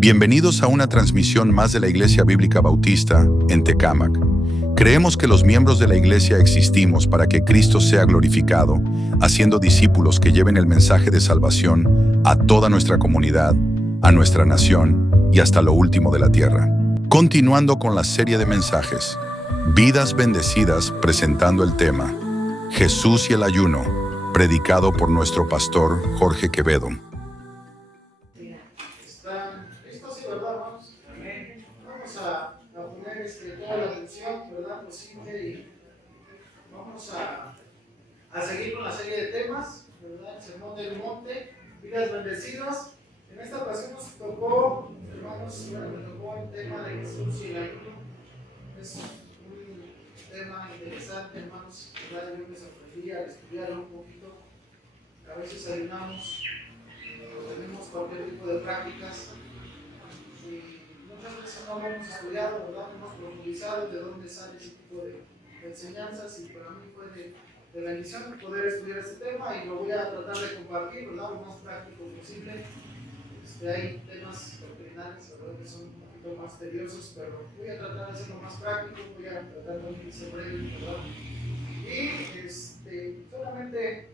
Bienvenidos a una transmisión más de la Iglesia Bíblica Bautista en Tecámac. Creemos que los miembros de la Iglesia existimos para que Cristo sea glorificado, haciendo discípulos que lleven el mensaje de salvación a toda nuestra comunidad, a nuestra nación y hasta lo último de la tierra. Continuando con la serie de mensajes, Vidas Bendecidas, presentando el tema Jesús y el ayuno, predicado por nuestro pastor Jorge Quevedo. ¿Están listos? Sí, ¿verdad, hermanos? Amén. Vamos a poner toda la atención, ¿verdad? Posible, y vamos a seguir con la serie de temas, ¿verdad? El Sermón del Monte, Vidas Bendecidas. En esta ocasión nos tocó, hermanos, me tocó el tema de Jesús y el ayuno. Es un tema interesante, hermanos, ¿verdad? Yo me sorprendí al estudiarlo un poquito. A veces ayunamos, tenemos cualquier tipo de prácticas y muchas veces no lo hemos estudiado, ¿verdad? No hemos profundizado de dónde sale ese tipo de enseñanzas, y para mí fue de bendición poder estudiar este tema, y lo voy a tratar de compartir, ¿verdad? Lo más práctico posible. Hay temas doctrinales, ¿verdad?, que son un poquito más tediosos, pero voy a tratar de hacerlo más práctico, voy a tratar de ser breve, ¿verdad? Y solamente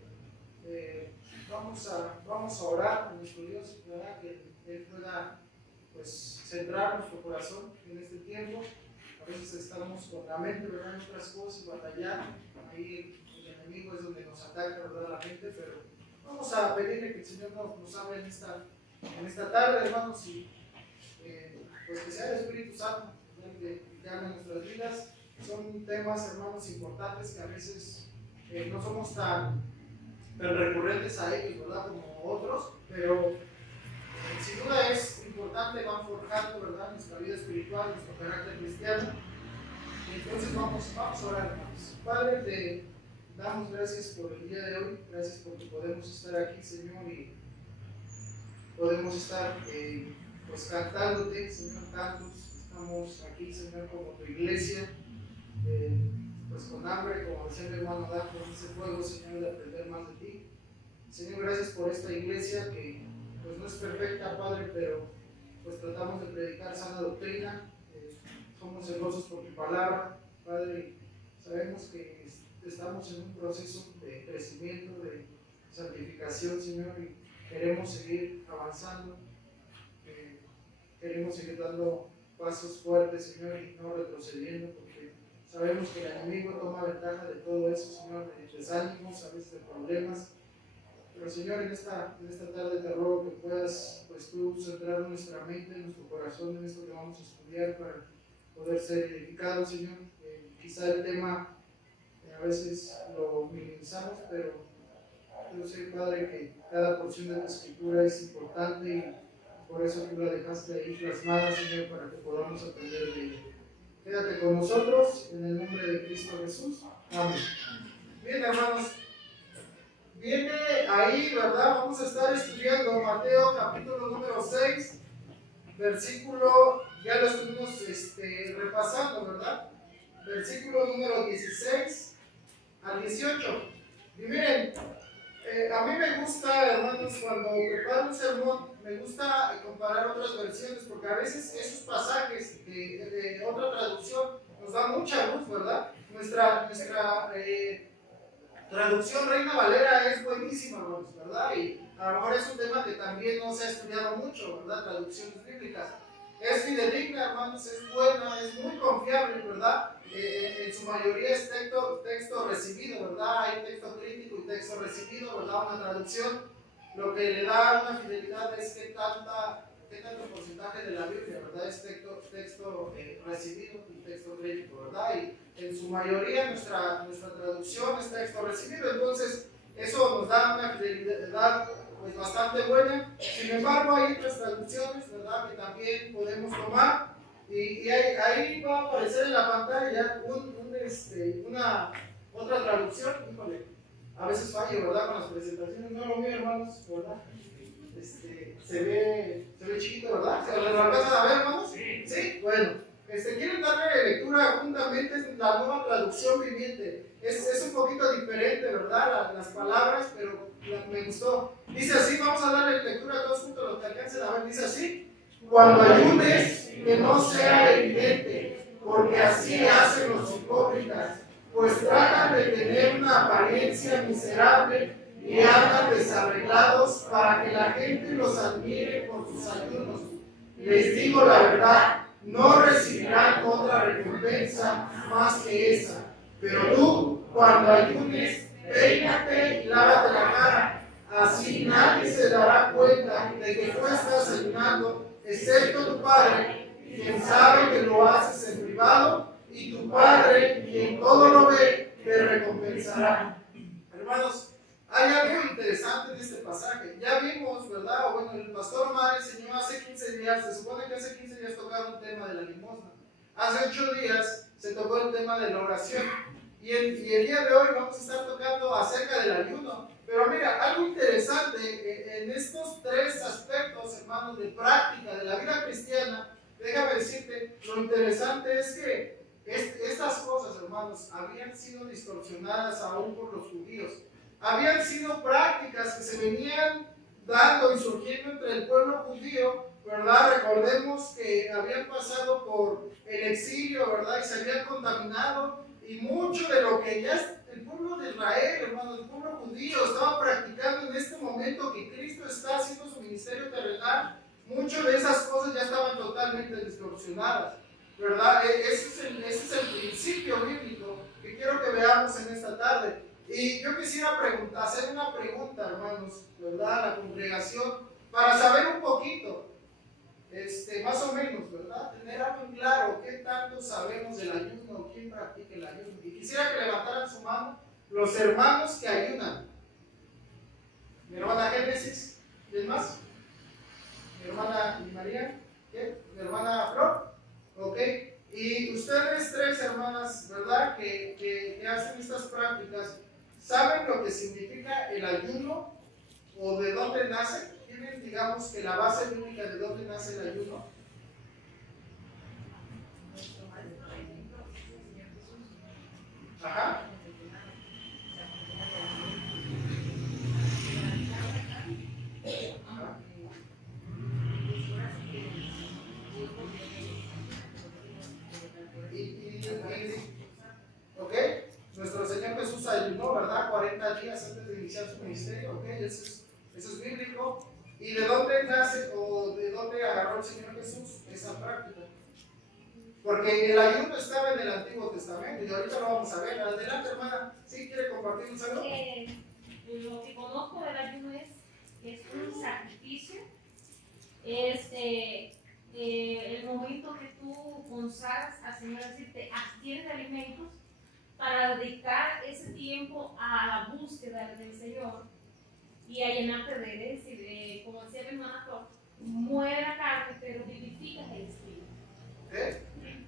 vamos a orar a nuestro Dios, ¿verdad? Que Él pueda, pues, centrar nuestro corazón en este tiempo. A veces estamos con la mente, ¿verdad?, en otras cosas, batallando. Ahí el enemigo es donde nos ataca, ¿verdad?, la mente. Pero vamos a pedirle que el Señor nos hable en esta tarde, hermanos, y pues que sea el Espíritu Santo, ¿verdad?, que haga en nuestras vidas. Son temas, hermanos, importantes que a veces no somos tan recurrentes a ellos, ¿verdad?, como otros, pero sin duda es importante, van forjando, ¿verdad?, nuestra vida espiritual, nuestro carácter cristiano. Y entonces vamos a orar, hermanos. Padre, te damos gracias por el día de hoy, gracias porque podemos estar aquí, Señor, y podemos estar pues cantándote, Señor, cantos. Estamos aquí, Señor, como tu iglesia, pues con hambre, como decía mi hermano Dan, con ese fuego, Señor, de aprender más de ti. Señor, gracias por esta iglesia que pues no es perfecta, Padre, pero pues tratamos de predicar sana doctrina. Somos celosos por tu palabra, Padre. Sabemos que estamos en un proceso de crecimiento, de santificación, Señor, y queremos seguir avanzando. Queremos seguir dando pasos fuertes, Señor, y no retrocediendo, porque sabemos que el enemigo toma ventaja de todo eso, Señor, de desánimos, a veces de problemas. Pero, Señor, en esta tarde te ruego que puedas, pues, tú centrar nuestra mente, nuestro corazón en esto que vamos a estudiar para poder ser edificados, Señor. Quizá el tema a veces lo minimizamos, pero yo sé, Padre, que cada porción de tu escritura es importante, y por eso tú la dejaste ahí plasmada, Señor, para que podamos aprender de ella. Quédate con nosotros, en el nombre de Cristo Jesús. Amén. Bien, hermanos. Viene ahí, ¿verdad? Vamos a estar estudiando Mateo capítulo número 6, versículo, ya lo estuvimos repasando, ¿verdad? Versículo número 16 al 18. Y miren, a mí me gusta, hermanos, cuando preparo un sermón, me gusta comparar otras versiones, porque a veces esos pasajes de otra traducción nos dan mucha luz, ¿verdad? Nuestra traducción Reina Valera es buenísima, hermanos, ¿verdad? Y a lo mejor es un tema que también no se ha estudiado mucho, ¿verdad? Traducciones bíblicas. Es fidedigna, hermanos, es buena, es muy confiable, ¿verdad? En su mayoría es texto recibido, ¿verdad? Hay texto crítico y texto recibido, ¿verdad? Una traducción. Lo que le da una fidelidad es qué tanto porcentaje de la Biblia, ¿verdad?, es texto recibido y texto crítico, ¿verdad? Y en su mayoría nuestra traducción es texto recibido, entonces eso nos da una fidelidad, pues, bastante buena. Sin embargo, hay otras traducciones, ¿verdad?, que también podemos tomar, y ahí va a aparecer en la pantalla una otra traducción. Híjole, a veces fallo, ¿verdad?, con las presentaciones. No lo mío, hermanos, ¿verdad? Se ve chiquito, ¿verdad? ¿Se lo alcanzan a ver, hermanos? Sí. ¿Sí? Bueno, quieren darle lectura juntamente, es la Nueva Traducción Viviente. Es un poquito diferente, ¿verdad?, las palabras, pero me gustó. Dice así, vamos a darle lectura a todos juntos, los que alcancen a ver. Dice así: Cuando ayunes, que no sea evidente, porque así hacen los hipócritas, pues tratan de tener una apariencia miserable y andan desarreglados para que la gente los admire por sus ayunos. Les digo la verdad, no recibirán otra recompensa más que esa. Pero tú, cuando ayunes, peínate y lávate la cara. Así nadie se dará cuenta de que tú estás ayunando, excepto tu Padre, quien sabe que lo haces en privado, y tu Padre, quien todo lo ve, te recompensará. Hermanos, hay algo interesante en este pasaje. Ya vimos, ¿verdad? Bueno, el pastor Omar enseñó hace 15 días, se supone que hace 15 días tocaron el tema de la limosna. Hace 8 días se tocó el tema de la oración. Y el día de hoy vamos a estar tocando acerca del ayuno. Pero mira, algo interesante en estos tres aspectos, hermanos, de práctica de la vida cristiana, déjame decirte, lo interesante es que estas cosas, hermanos, habían sido distorsionadas aún por los judíos. Habían sido prácticas que se venían dando y surgiendo entre el pueblo judío, ¿verdad? Recordemos que habían pasado por el exilio, ¿verdad? Y se habían contaminado, y mucho de lo que ya el pueblo de Israel, hermanos, el pueblo judío estaba practicando en este momento que Cristo está haciendo su ministerio terrenal, muchas de esas cosas ya estaban totalmente distorsionadas, ¿verdad? Ese es el principio bíblico que quiero que veamos en esta tarde. Y yo quisiera hacer una pregunta, hermanos, ¿verdad? A la congregación, para saber un poquito, más o menos, ¿verdad? Tener algo en claro, qué tanto sabemos del ayuno, quién practica el ayuno. Y quisiera que levantaran su mano los hermanos que ayunan. Mi hermana Génesis, ¿quién más? Mi hermana María, ¿qué? Mi hermana Flor, ¿ok? Y ustedes tres hermanas, ¿verdad? Que hacen estas prácticas, ¿saben lo que significa el ayuno o de dónde nace? ¿Tienen, digamos, que la base bíblica de dónde nace el ayuno? Ajá. ¿Ok? Nuestro Señor Jesús ayunó, ¿verdad? 40 días antes de iniciar su ministerio, ¿ok? Eso es bíblico. ¿Y de dónde nace o de dónde agarró el Señor Jesús esa práctica? Porque el ayuno estaba en el Antiguo Testamento y ahorita lo vamos a ver. Adelante, hermana. ¿Sí quiere compartirnos algo? Lo que conozco del ayuno es que es un sacrificio, es el momento que tú consagras al Señor, es decir, te abstienes de alimentos para dedicar ese tiempo a la búsqueda del Señor y a llenarte de él. Es decir, como decía mi hermana Flor, muere la carne, pero vivificas el espíritu.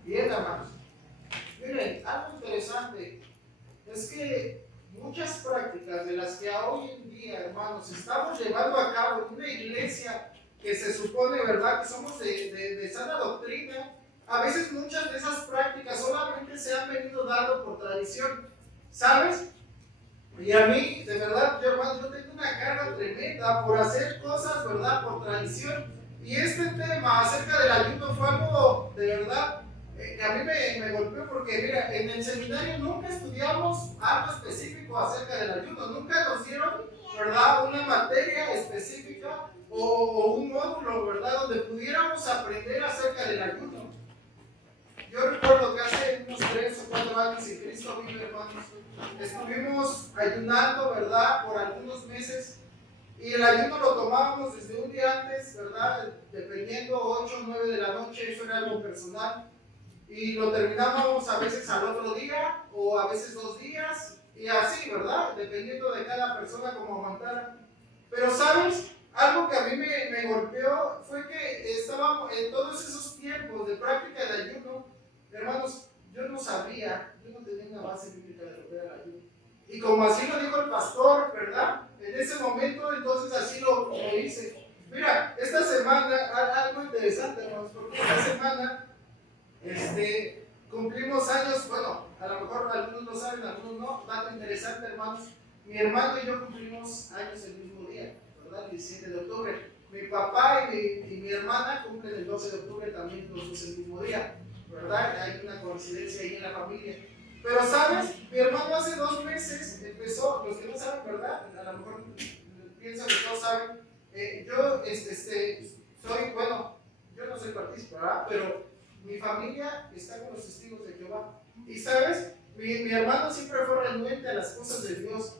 Bien, hermanos. Miren, algo interesante es que muchas prácticas de las que hoy en día, hermanos, estamos llevando a cabo en una iglesia que se supone, ¿verdad?, que somos de sana doctrina, a veces muchas de esas prácticas solamente se han venido dando por tradición, ¿sabes? Y a mí, de verdad, yo tengo una carga tremenda por hacer cosas, ¿verdad?, por tradición. Y este tema acerca del ayuno fue algo, de verdad, que a mí me golpeó porque, mira, en el seminario nunca estudiamos algo específico acerca del ayuno, nunca nos dieron, ¿verdad?, una materia específica o un módulo, ¿verdad?, donde pudiéramos aprender acerca del ayuno. Yo recuerdo que hace unos 3 o 4 años en Cristo Vive, hermanos, estuvimos ayunando, ¿verdad?, por algunos meses, y el ayuno lo tomábamos desde un día antes, ¿verdad?, dependiendo 8 o 9 de la noche, eso era algo personal, y lo terminábamos a veces al otro día o a veces 2 días, y así, ¿verdad?, dependiendo de cada persona como aguantara. Pero ¿sabes? Algo que a mí me golpeó fue que estábamos en todos esos tiempos de práctica de ayuno, hermanos, yo no sabía, yo no tenía una base bíblica de lo que era el ayuno. Y como así lo dijo el pastor, ¿verdad?, en ese momento, entonces así lo hice. Mira, esta semana, algo interesante, hermanos, porque esta semana cumplimos años, bueno, a lo mejor algunos lo saben, algunos no, dato interesante, hermanos, mi hermano y yo cumplimos años el mismo día, ¿verdad?, el 17 de octubre. mi papá y mi hermana cumplen el 12 de octubre también los dos el mismo día, ¿verdad? Hay una coincidencia ahí en la familia. Pero, ¿sabes? Mi hermano hace 2 meses empezó, los que no saben, ¿verdad? A lo mejor piensan que todos saben. Yo soy, bueno, yo no soy partícipe, ¿verdad? Pero mi familia está con los testigos de Jehová. Y, ¿sabes? Mi hermano siempre fue renuente a las cosas de Dios.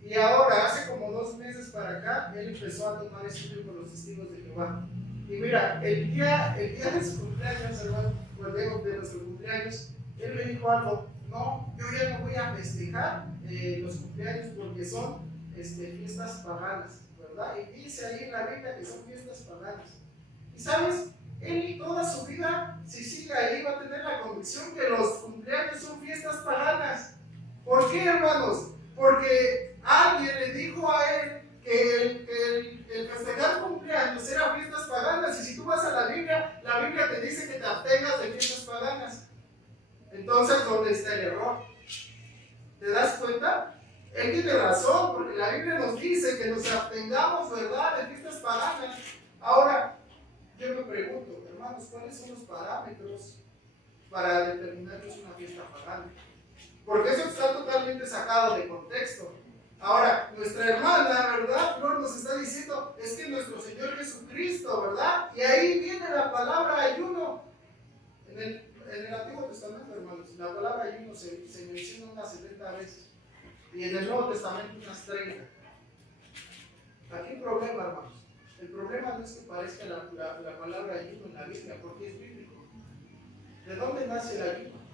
Y ahora, hace como 2 meses para acá, él empezó a tomar estudio con los testigos de Jehová. Y mira, el día de su cumpleaños, hermano, o el día de nuestro cumpleaños, él me dijo algo: no, yo ya no voy a festejar los cumpleaños porque son fiestas paganas, ¿verdad? Y dice ahí en la Biblia que son fiestas paganas. Y sabes, él toda su vida, si sigue ahí, va a tener la convicción que los cumpleaños son fiestas paganas. ¿Por qué, hermanos? Porque alguien le dijo a él que el festejar cumpleaños era fiestas paganas. Y si tú vas a la Biblia te dice que te abstengas de fiestas paganas. Entonces, ¿dónde está el error? ¿Te das cuenta? Él tiene razón, porque la Biblia nos dice que nos abstengamos, ¿verdad?, de fiestas paganas. Ahora, yo me pregunto, hermanos, ¿cuáles son los parámetros para determinar que es una fiesta pagana? Porque eso está totalmente sacado de contexto. Ahora, nuestra hermana, ¿verdad?, Flor, nos está diciendo, es que nuestro Señor Jesucristo, ¿verdad? Y ahí viene la palabra ayuno. En el Antiguo Testamento, hermanos, la palabra ayuno se menciona unas 70 veces. Y en el Nuevo Testamento unas 30. Aquí el problema, hermanos. El problema no es que parezca la palabra ayuno en la Biblia, porque es bíblico. ¿De dónde nace el ayuno?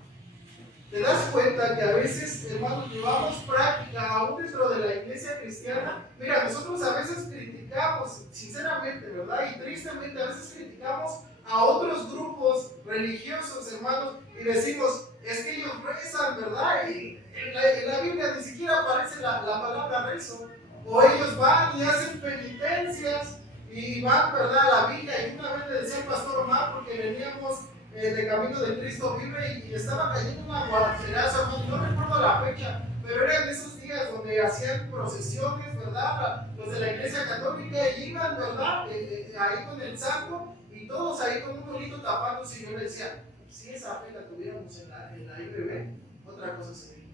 ¿Te das cuenta que a veces, hermanos, llevamos práctica aún dentro de la iglesia cristiana? Mira, nosotros a veces criticamos, sinceramente, ¿verdad? Y tristemente a veces criticamos a otros grupos religiosos, hermanos, y decimos, es que ellos rezan, ¿verdad? Y en la Biblia ni siquiera aparece la palabra rezo. O ellos van y hacen penitencias y van, ¿verdad?, a la Biblia. Y una vez le decía al pastor Omar, porque veníamos de camino de Cristo vive y estaba cayendo una aguacerazo, no recuerdo la fecha, pero eran esos días donde hacían procesiones, ¿verdad?, los de la iglesia católica, y iban, ¿verdad?, ahí con el saco y todos ahí con un bolito tapándose. Y yo le decía, si esa fe la tuviéramos en la IBB, otra cosa sería.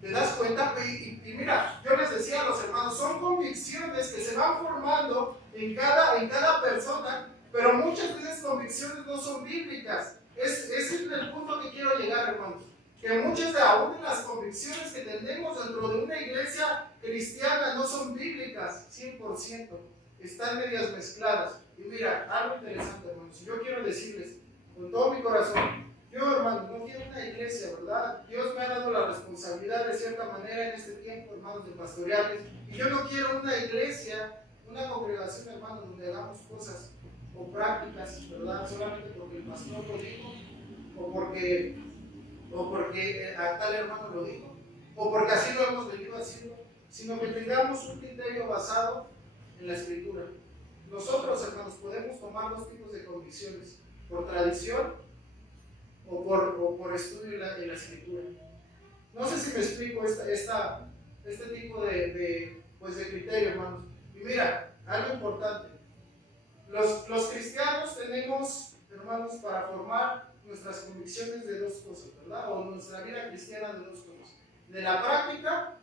¿Te das cuenta? Y mira, yo les decía a los hermanos, son convicciones que se van formando en cada persona, pero muchas de esas convicciones no son bíblicas. Ese es el punto que quiero llegar, hermanos. Que muchas de aún las convicciones que tenemos dentro de una iglesia cristiana no son bíblicas, 100%. Están medias mezcladas. Y mira, algo interesante, hermanos. Yo quiero decirles, con todo mi corazón, yo, hermanos, no quiero una iglesia, ¿verdad? Dios me ha dado la responsabilidad de cierta manera en este tiempo, hermanos, de pastorearles. Y yo no quiero una iglesia, una congregación, hermanos, donde hagamos cosas o prácticas, ¿verdad?, solamente porque el pastor lo dijo, o porque a tal hermano lo dijo, o porque así lo hemos venido haciendo, sino que tengamos un criterio basado en la Escritura. Nosotros, hermanos, podemos tomar 2 tipos de convicciones: por tradición o por estudio en la Escritura. No sé si me explico este tipo de criterio, hermanos. Y mira, algo importante. Los cristianos tenemos, hermanos, para formar nuestras convicciones de 2 cosas, ¿verdad? O nuestra vida cristiana de 2 cosas: de la práctica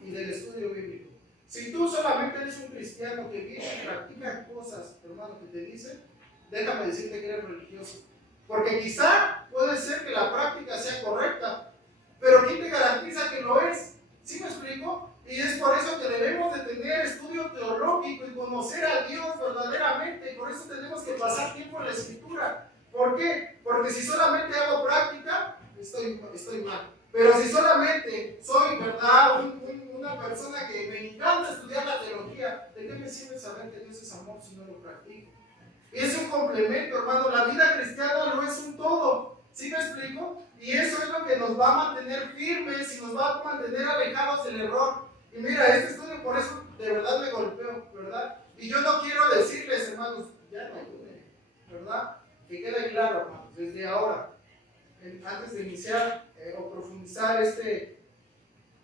y del estudio bíblico. Si tú solamente eres un cristiano que vive y practica cosas, hermano, que te dicen, déjame decirte que eres religioso. Porque quizá puede ser que la práctica sea correcta, pero ¿quién te garantiza que lo es? ¿Sí me explico? Y es por eso que debemos de tener estudio teológico y conocer a Dios verdaderamente. Y por eso tenemos que pasar tiempo en la Escritura. ¿Por qué? Porque si solamente hago práctica, estoy mal. Pero si solamente soy, ¿verdad?, una persona que me encanta estudiar la teología, ¿de qué me sirve saber que Dios es amor si no lo practico? Es un complemento, hermano. La vida cristiana no es un todo. ¿Sí me explico? Y eso es lo que nos va a mantener firmes y nos va a mantener alejados del error. Y mira, este estudio por eso de verdad me golpeó, ¿verdad? Y yo no quiero decirles, hermanos, ya no ayuden, ¿verdad? Que quede claro, hermanos, desde ahora, antes de iniciar o profundizar este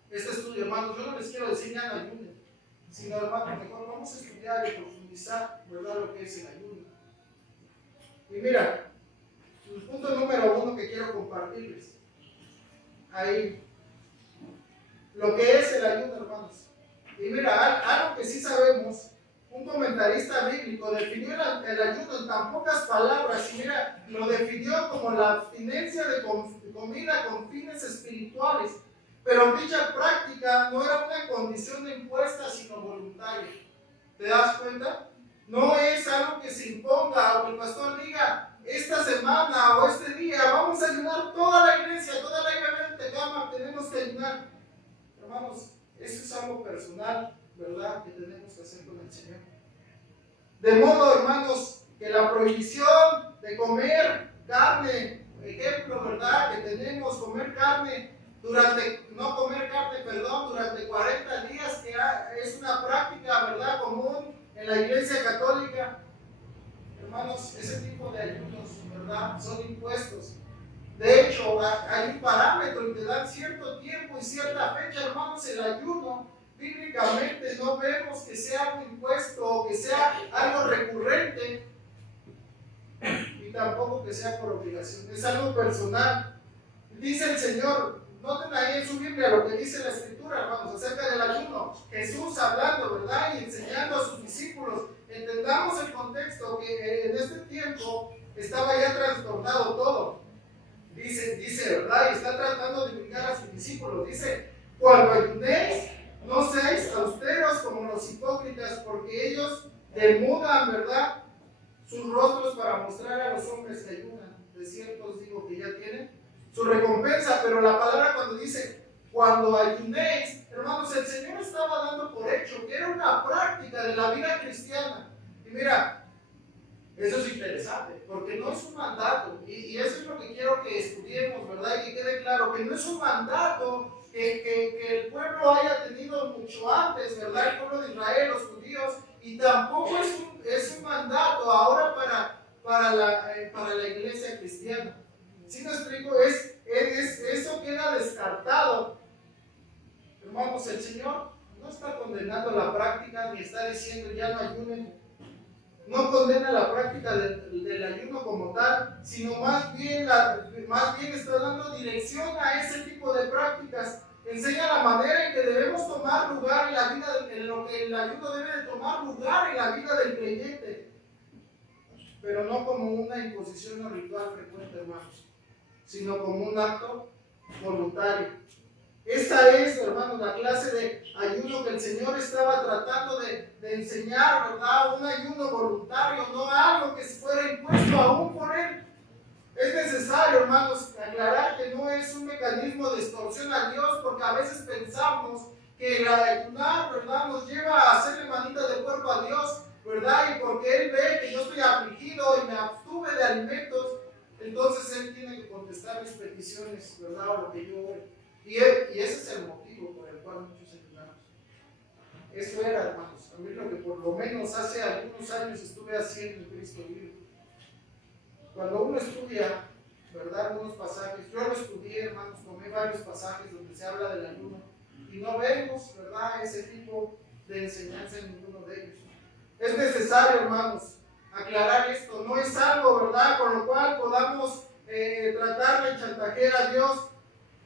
estudio, hermanos, yo no les quiero decir ya no ayuden. sino, hermano, mejor vamos a estudiar y profundizar, ¿verdad?, lo que es el ayuno. Y mira, el punto número 1 que quiero compartirles, ahí, lo que es el ayuno, hermanos. Y mira, algo que sí sabemos, un comentarista bíblico definió el ayuno en tan pocas palabras, y mira, lo definió como la abstinencia de comida con fines espirituales, pero dicha práctica no era una condición impuesta, sino voluntaria. ¿Te das cuenta? No es algo que se imponga, o el pastor diga, esta semana o este día vamos a ayunar toda la iglesia de Tecámac, tenemos que ayunar. Hermanos, eso es algo personal, ¿verdad?, que tenemos que hacer con el Señor. De modo, hermanos, que la prohibición de comer carne, ejemplo, ¿verdad?, que tenemos, durante 40 días, que es una práctica, ¿verdad?, común en la Iglesia Católica. Hermanos, ese tipo de ayunos, ¿verdad?, son impuestos. De hecho, hay un parámetro y te dan cierto tiempo y cierta fecha, hermanos. El ayuno, bíblicamente, no vemos que sea un impuesto o que sea algo recurrente, y tampoco que sea por obligación. Es algo personal. Dice el Señor, noten ahí en su Biblia lo que dice la Escritura, hermanos, acerca del ayuno. Jesús hablando, ¿verdad?, y enseñando a sus discípulos. Entendamos el contexto, que en este tiempo estaba ya trastornado todo. Dice, ¿verdad?, y está tratando de ubicar a sus discípulos. Dice, cuando ayunéis, no seáis austeros como los hipócritas, porque ellos demudan, ¿verdad?, sus rostros para mostrar a los hombres que ayunan. De cierto os digo que ya tienen su recompensa. Pero la palabra cuando dice, cuando ayunéis, hermanos, el Señor estaba dando por hecho que era una práctica de la vida cristiana. Y mira, eso es interesante, porque no es un mandato, y eso es lo que quiero que estudiemos, ¿verdad? Y que quede claro, que no es un mandato que el pueblo haya tenido mucho antes, ¿verdad? El pueblo de Israel, los judíos, y tampoco es un mandato ahora para la iglesia cristiana. ¿Sí me explico? Eso queda descartado. Hermanos, el Señor no está condenando la práctica, ni está diciendo ya no ayunen. No condena la práctica del ayuno como tal, sino más bien está dando dirección a ese tipo de prácticas. Enseña la manera en que debemos tomar lugar en la vida, en lo que el ayuno debe de tomar lugar en la vida del creyente, pero no como una imposición o ritual frecuente, hermanos, sino como un acto voluntario. Esta es, hermanos, la clase de ayuno que el Señor estaba tratando de enseñar, ¿verdad? Un ayuno voluntario, no algo que fuera impuesto aún por Él. Es necesario, hermanos, aclarar que no es un mecanismo de extorsión a Dios, porque a veces pensamos que el ayunar, ¿verdad?, nos lleva a hacerle manita de cuerpo a Dios, ¿verdad? Y porque Él ve que yo estoy afligido y me abstuve de alimentos, entonces Él tiene que contestar mis peticiones, ¿verdad?, o lo que yo oro. Y ese es el motivo por el cual muchos ayunamos. Eso era, hermanos, a mí lo que por lo menos hace algunos años estuve haciendo en Cristo vivo. Cuando uno estudia, ¿verdad?, algunos pasajes, yo lo estudié, hermanos, tomé varios pasajes donde se habla del ayuno y no vemos, ¿verdad?, ese tipo de enseñanza en ninguno de ellos. Es necesario, hermanos, aclarar esto. No es algo, ¿verdad?, con lo cual podamos tratar de chantajear a Dios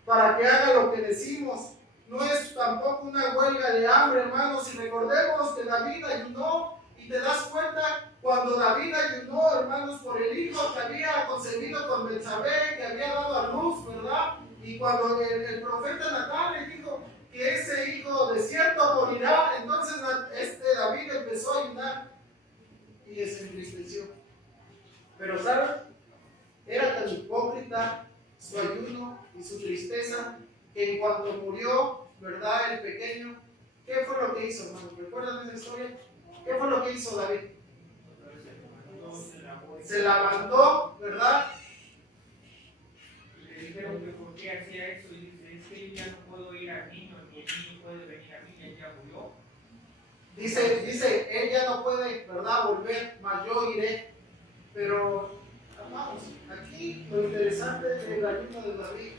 para que haga lo que decimos. No es tampoco una huelga de hambre, hermanos. Y recordemos que David ayunó, y te das cuenta cuando David ayunó, hermanos, por el hijo que había concebido con Betsabé, que había dado a luz, ¿verdad? Y cuando el profeta Natán le dijo que ese hijo de cierto morirá, entonces David empezó a ayunar y se entristeció. Pero ¿sabes? Era tan hipócrita su ayuno y su tristeza, que en cuanto murió, ¿verdad?, el pequeño, ¿qué fue lo que hizo, hermanos? ¿Recuerdan esa historia? ¿Qué fue lo que hizo David? Se levantó, ¿verdad? Le dijeron que por qué hacía eso, y dice, es que yo ya no puedo ir al niño, ni el niño puede venir a mí, él ya murió. Dice, él ya no puede, ¿verdad?, volver, mas yo iré. Pero, hermanos, aquí lo interesante del ayuno de David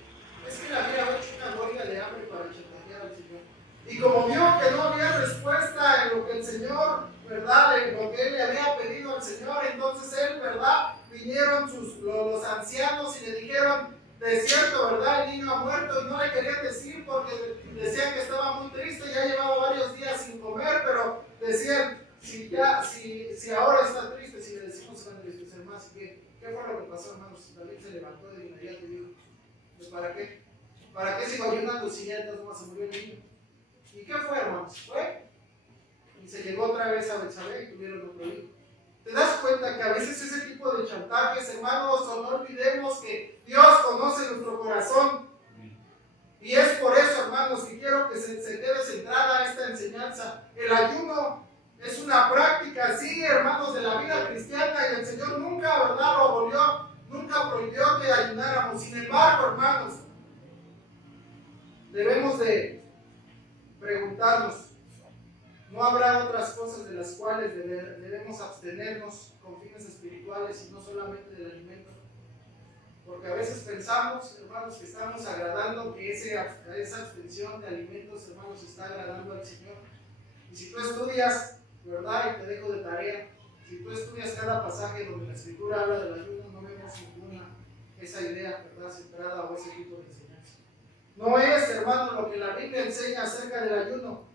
es que le había hecho una huelga de hambre para chantajear al Señor. Y como vio que no había respuesta en lo que el Señor, ¿verdad? En lo que él le había pedido al Señor, entonces él, ¿verdad? Vinieron los ancianos y le dijeron, de cierto, ¿verdad? El niño ha muerto, y no le querían decir porque decían que estaba muy triste, ya llevaba varios días sin comer, pero decían, si ahora está triste, si le decimos que van a entristecer más, ¿qué fue lo que pasó, hermanos? David se levantó de inmediato y dijo, pues ¿para qué? ¿Para qué sigo ayunando si ya entonces no se murió el niño? ¿Y qué fue, hermanos? Fue y se llegó otra vez a Betsabé y tuvieron otro hijo. ¿Te das cuenta que a veces ese tipo de chantajes, hermanos, no olvidemos que Dios conoce nuestro corazón? Y es por eso, hermanos, que quiero que se quede centrada esta enseñanza. El ayuno es una práctica, sí, hermanos, de la vida cristiana, y el Señor nunca, ¿verdad?, lo abolió, nunca prohibió que ayunáramos. Sin embargo, hermanos, debemos de preguntarnos, ¿no habrá otras cosas de las cuales debemos abstenernos con fines espirituales y no solamente del alimento? Porque a veces pensamos, hermanos, que estamos agradando, que esa abstención de alimentos, hermanos, está agradando al Señor. Y si tú estudias, ¿verdad? Y te dejo de tarea, si tú estudias cada pasaje donde la Escritura habla del ayuno, no vemos ninguna esa idea, ¿verdad?, centrada o ese tipo de enseñanza. No es, hermano, lo que la Biblia enseña acerca del ayuno.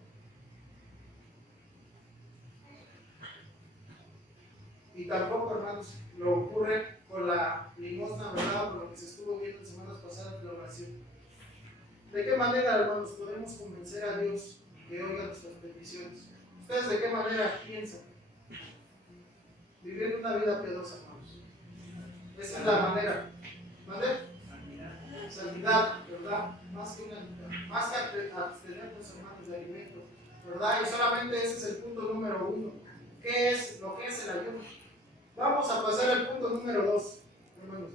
Y tampoco, hermanos, lo ocurre con la limosna, ¿verdad?, por lo que se estuvo viendo en semanas pasadas de la oración. ¿De qué manera, hermanos, podemos convencer a Dios que oiga nuestras peticiones? ¿Ustedes de qué manera piensan? Viviendo una vida piadosa, hermanos. Esa es la manera. ¿Vale? Santidad, ¿verdad? Más que abstenernos, hermanos, de alimento, ¿verdad? Y solamente ese es el punto número 1. ¿Qué es lo que es el ayuno? Vamos a pasar al punto número 2, hermanos.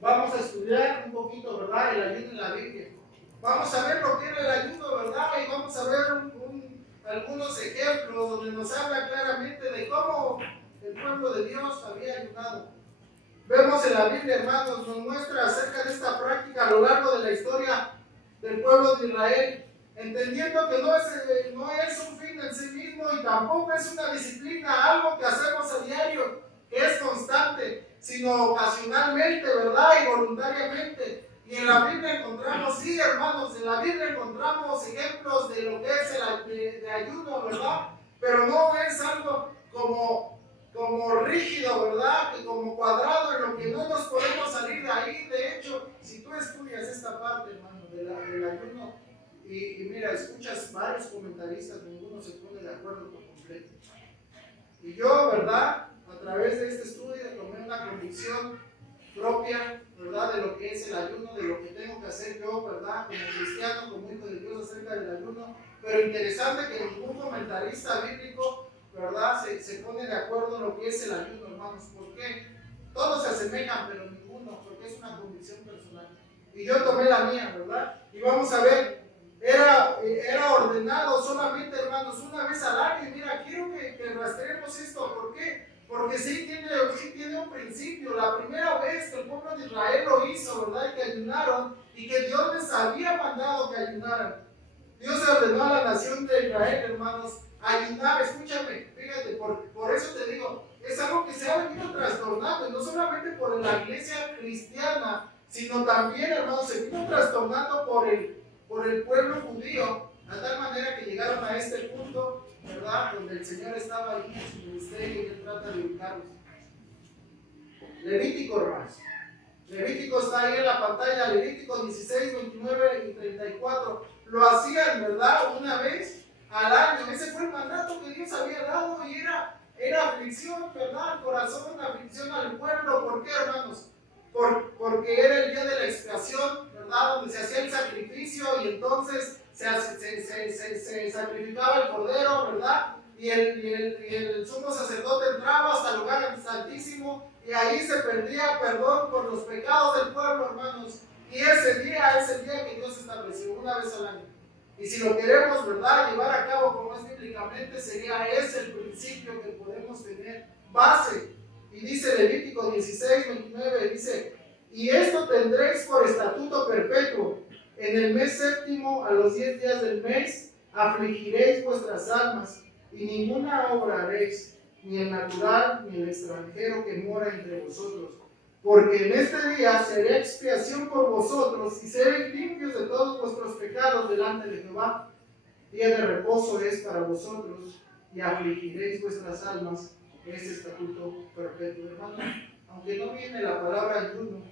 Vamos a estudiar un poquito, ¿verdad?, el ayuno en la Biblia. Vamos a ver lo que era el ayuno, ¿verdad? Y vamos a ver algunos ejemplos donde nos habla claramente de cómo el pueblo de Dios había ayunado. Vemos en la Biblia, hermanos, nos muestra acerca de esta práctica a lo largo de la historia del pueblo de Israel, entendiendo que no es un fin en sí mismo y tampoco es una disciplina, algo que hacemos a diario, que es constante, sino ocasionalmente, ¿verdad?, y voluntariamente. Y en la Biblia encontramos, sí, hermanos, en la Biblia encontramos ejemplos de lo que es de ayuno, ¿verdad? Pero no es algo como rígido, ¿verdad?, que como cuadrado, en lo que no nos podemos salir de ahí. De hecho, si tú estudias esta parte, hermano, del ayuno, y mira, escuchas varios comentaristas, ninguno se pone de acuerdo por completo. Y yo, ¿verdad?, a través de este estudio tomé una convicción propia, ¿verdad?, de lo que es el ayuno, de lo que tengo que hacer yo, ¿verdad?, como cristiano, como hijo de Dios, acerca del ayuno. Pero interesante que ningún comentarista bíblico, ¿verdad?, se pone de acuerdo en lo que es el ayuno, hermanos. ¿Por qué? Todos se asemejan, pero ninguno, porque es una convicción personal. Y yo tomé la mía, ¿verdad? Y vamos a ver, era ordenado solamente, hermanos, una vez al año. Y mira, quiero que rastreemos esto. ¿Por qué? Porque sí tiene un principio. La primera vez que el pueblo de Israel lo hizo, ¿verdad?, y que ayunaron, y que Dios les había mandado que ayunaran. Dios ordenó a la nación de Israel, hermanos, ayunar. Escúchame, fíjate, por eso te digo, es algo que se ha venido trastornando, y no solamente por la iglesia cristiana, sino también, hermanos, se vino trastornando por el pueblo judío, a tal manera que llegaron a este punto, ¿verdad?, donde el Señor estaba ahí en su ministerio y Él trata de ubicarlos. Levítico, hermanos. Levítico está ahí en la pantalla, Levítico 16, 29 y 34. Lo hacían, ¿verdad?, una vez al año. Ese fue el mandato que Dios había dado, y era aflicción, ¿verdad?, al corazón, aflicción al pueblo. ¿Por qué, hermanos? Porque era el día de la expiación, ¿verdad?, donde se hacía el sacrificio, y entonces se sacrificaba el cordero, ¿verdad? Y el sumo sacerdote entraba hasta el lugar santísimo, y ahí se perdía perdón por los pecados del pueblo, hermanos. Y ese día es el día que Dios estableció, una vez al año. Y si lo queremos, ¿verdad?, llevar a cabo como es bíblicamente, sería ese el principio que podemos tener base. Y dice Levítico 16, 29, dice: y esto tendréis por estatuto perpetuo En el mes séptimo, a los 10 días del mes, afligiréis vuestras almas, y ninguna obra haréis, ni el natural, ni el extranjero que mora entre vosotros. Porque en este día seré expiación por vosotros, y seréis limpios de todos vuestros pecados delante de Jehová. Día de reposo es para vosotros, y afligiréis vuestras almas. Este estatuto perpetuo, hermano. Aunque no viene la palabra ayuno,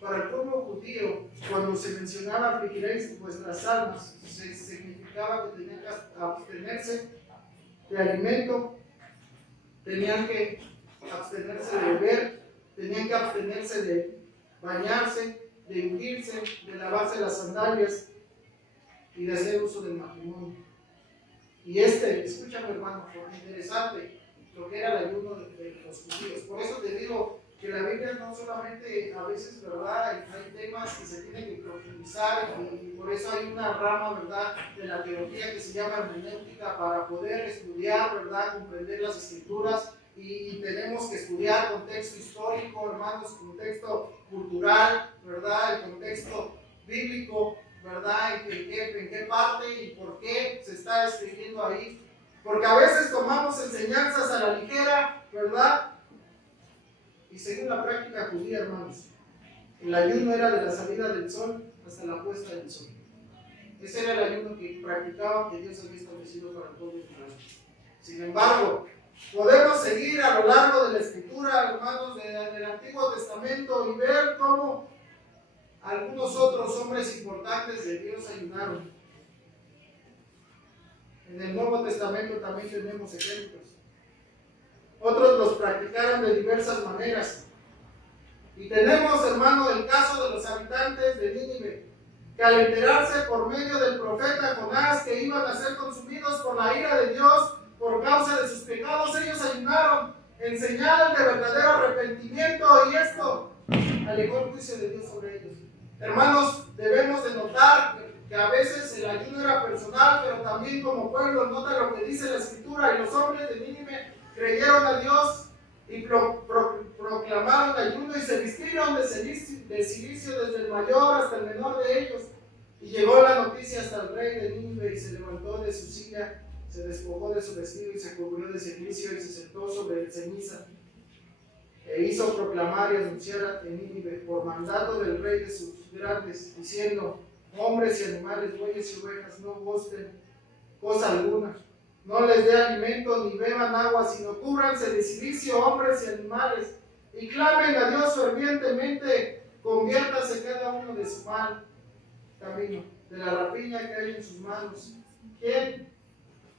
para el pueblo judío, cuando se mencionaba afligiréis vuestras almas, significaba que tenían que abstenerse de alimento, tenían que abstenerse de beber, tenían que abstenerse de bañarse, de ungirse, de lavarse las sandalias y de hacer uso del matrimonio. Y escúchame hermano, porque interesante lo que era el ayuno de los judíos. Por eso te digo que la Biblia no solamente, a veces, ¿verdad? Hay temas que se tienen que profundizar y por eso hay una rama, ¿verdad?, de la teología que se llama hermenéutica para poder estudiar, ¿verdad?, comprender las escrituras y tenemos que estudiar contexto histórico, hermanos, contexto cultural, ¿verdad?, el contexto bíblico, ¿verdad?, en qué parte y por qué se está escribiendo ahí. Porque a veces tomamos enseñanzas a la ligera, ¿verdad? Y según la práctica judía, hermanos, el ayuno era de la salida del sol hasta la puesta del sol. Ese era el ayuno que practicaban, que Dios había establecido para el pueblo de Israel. Sin embargo, podemos seguir a lo largo de la escritura, hermanos, del Antiguo Testamento y ver cómo algunos otros hombres importantes de Dios ayunaron. En el Nuevo Testamento también tenemos ejemplos. Otros los practicaron de diversas maneras. Y tenemos, hermano, el caso de los habitantes de Nínive, que al enterarse por medio del profeta Jonás que iban a ser consumidos por la ira de Dios por causa de sus pecados, ellos ayunaron en señal de verdadero arrepentimiento, y esto alejó el juicio de Dios sobre ellos. Hermanos, debemos de notar que a veces el ayuno era personal, pero también como pueblo. Nota lo que dice la Escritura: y los hombres de Nínive creyeron a Dios y proclamaron ayuno y se vistieron de cilicio desde el mayor hasta el menor de ellos. Y llegó la noticia hasta el rey de Nínive, y se levantó de su silla, se despojó de su vestido y se cubrió de cilicio y se sentó sobre ceniza. E hizo proclamar y anunciar en Nínive por mandato del rey de sus grandes, diciendo: hombres y animales, bueyes y ovejas, no gosten cosa alguna, no les dé alimento ni beban agua, sino cúbranse de cilicio, hombres y animales, y clamen a Dios fervientemente. Conviértase cada uno de su mal camino, de la rapiña que hay en sus manos. ¿Quién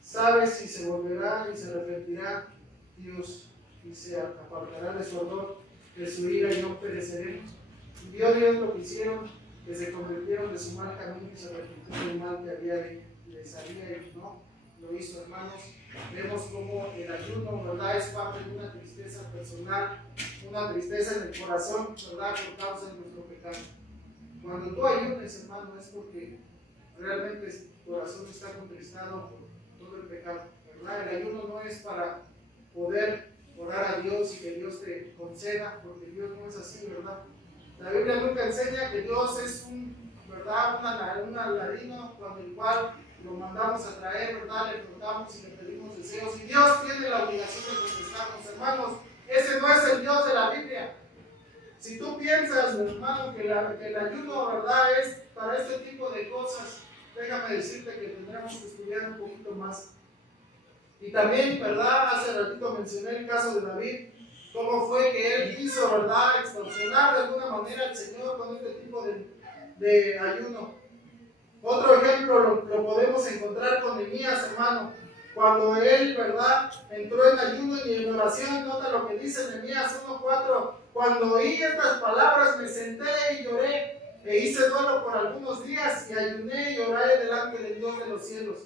sabe si se volverá y se arrepentirá Dios y se apartará de su ardor, de su ira, y no pereceremos? Y vio Dios lo que hicieron, que se convirtieron de su mal camino y se arrepintieron del mal que les había, y no lo hizo, hermanos. Vemos como el ayuno, ¿verdad?, es parte de una tristeza personal, una tristeza en el corazón, ¿verdad?, por causa de nuestro pecado. Cuando tú ayunes, hermano, es porque realmente tu corazón está contristado por todo el pecado, ¿verdad? El ayuno no es para poder orar a Dios y que Dios te conceda, porque Dios no es así, ¿verdad? La Biblia nunca enseña que Dios es ¿verdad?, un ladino con el cual lo mandamos a traer, ¿verdad?, le preguntamos y le pedimos deseos, y Dios tiene la obligación de contestarnos. Hermanos, ese no es el Dios de la Biblia. Si tú piensas, hermano, que el ayuno, ¿verdad?, es para este tipo de cosas, déjame decirte que tendremos que estudiar un poquito más. Y también, ¿verdad?, hace ratito mencioné el caso de David, cómo fue que él quiso, ¿verdad?, extorsionar de alguna manera al Señor con este tipo de ayuno. Otro ejemplo lo podemos encontrar con Nehemías, hermano, cuando él, ¿verdad?, entró en ayuno y en oración. Nota lo que dice Nehemías 1:4: cuando oí estas palabras me senté y lloré, e hice duelo por algunos días, y ayuné y oré delante del Dios de los cielos.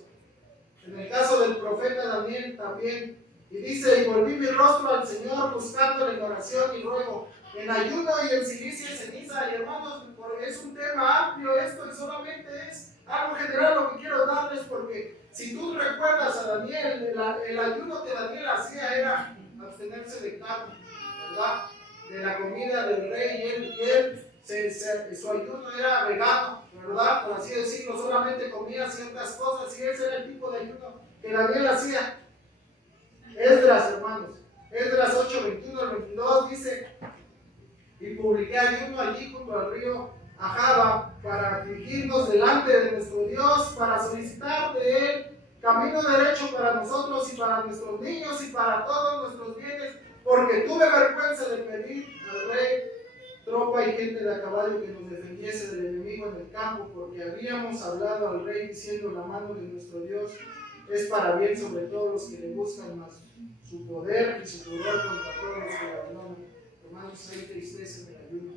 En el caso del profeta Daniel también, y dice: y volví mi rostro al Señor, buscándole en oración y ruego, en ayuno y en cilicio y ceniza. Y hermanos, es un tema amplio esto, y solamente es algo general lo que quiero darles, porque si tú recuerdas a Daniel, el ayuno que Daniel hacía era abstenerse de carne, ¿verdad?, de la comida del rey, y él su ayuno era vegano, ¿verdad? Por así decirlo, solamente comía ciertas cosas y ese era el tipo de ayuno que Daniel hacía. Esdras, hermanos, Esdras 8:21 al 22 dice: y publiqué ayuno allí junto al río Ahava para afligirnos delante de nuestro Dios, para solicitar de Él camino derecho para nosotros y para nuestros niños y para todos nuestros bienes, porque tuve vergüenza de pedir al rey tropa y gente de a caballo que nos defendiese del enemigo en el campo, porque habíamos hablado al rey diciendo: la mano de nuestro Dios es para bien sobre todos los que le buscan, más su poder y su furor contra todos los que le abandonan. Romanos 6:3 en el ayuno.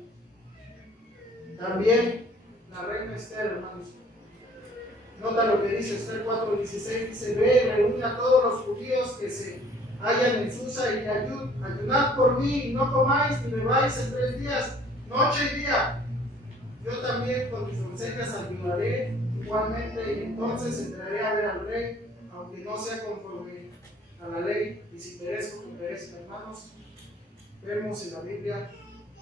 También la reina Esther, hermanos, nota lo que dice Esther 4:16, dice: ve y reúne a todos los judíos que se hallan en Susa y ayunad por mí y no comáis ni bebáis en 3 días, noche y día. Yo también con mis doncellas ayudaré igualmente, y entonces entraré a ver al rey, aunque no sea conforme a la ley, y si perezco, que perezca. Hermanos, vemos en la Biblia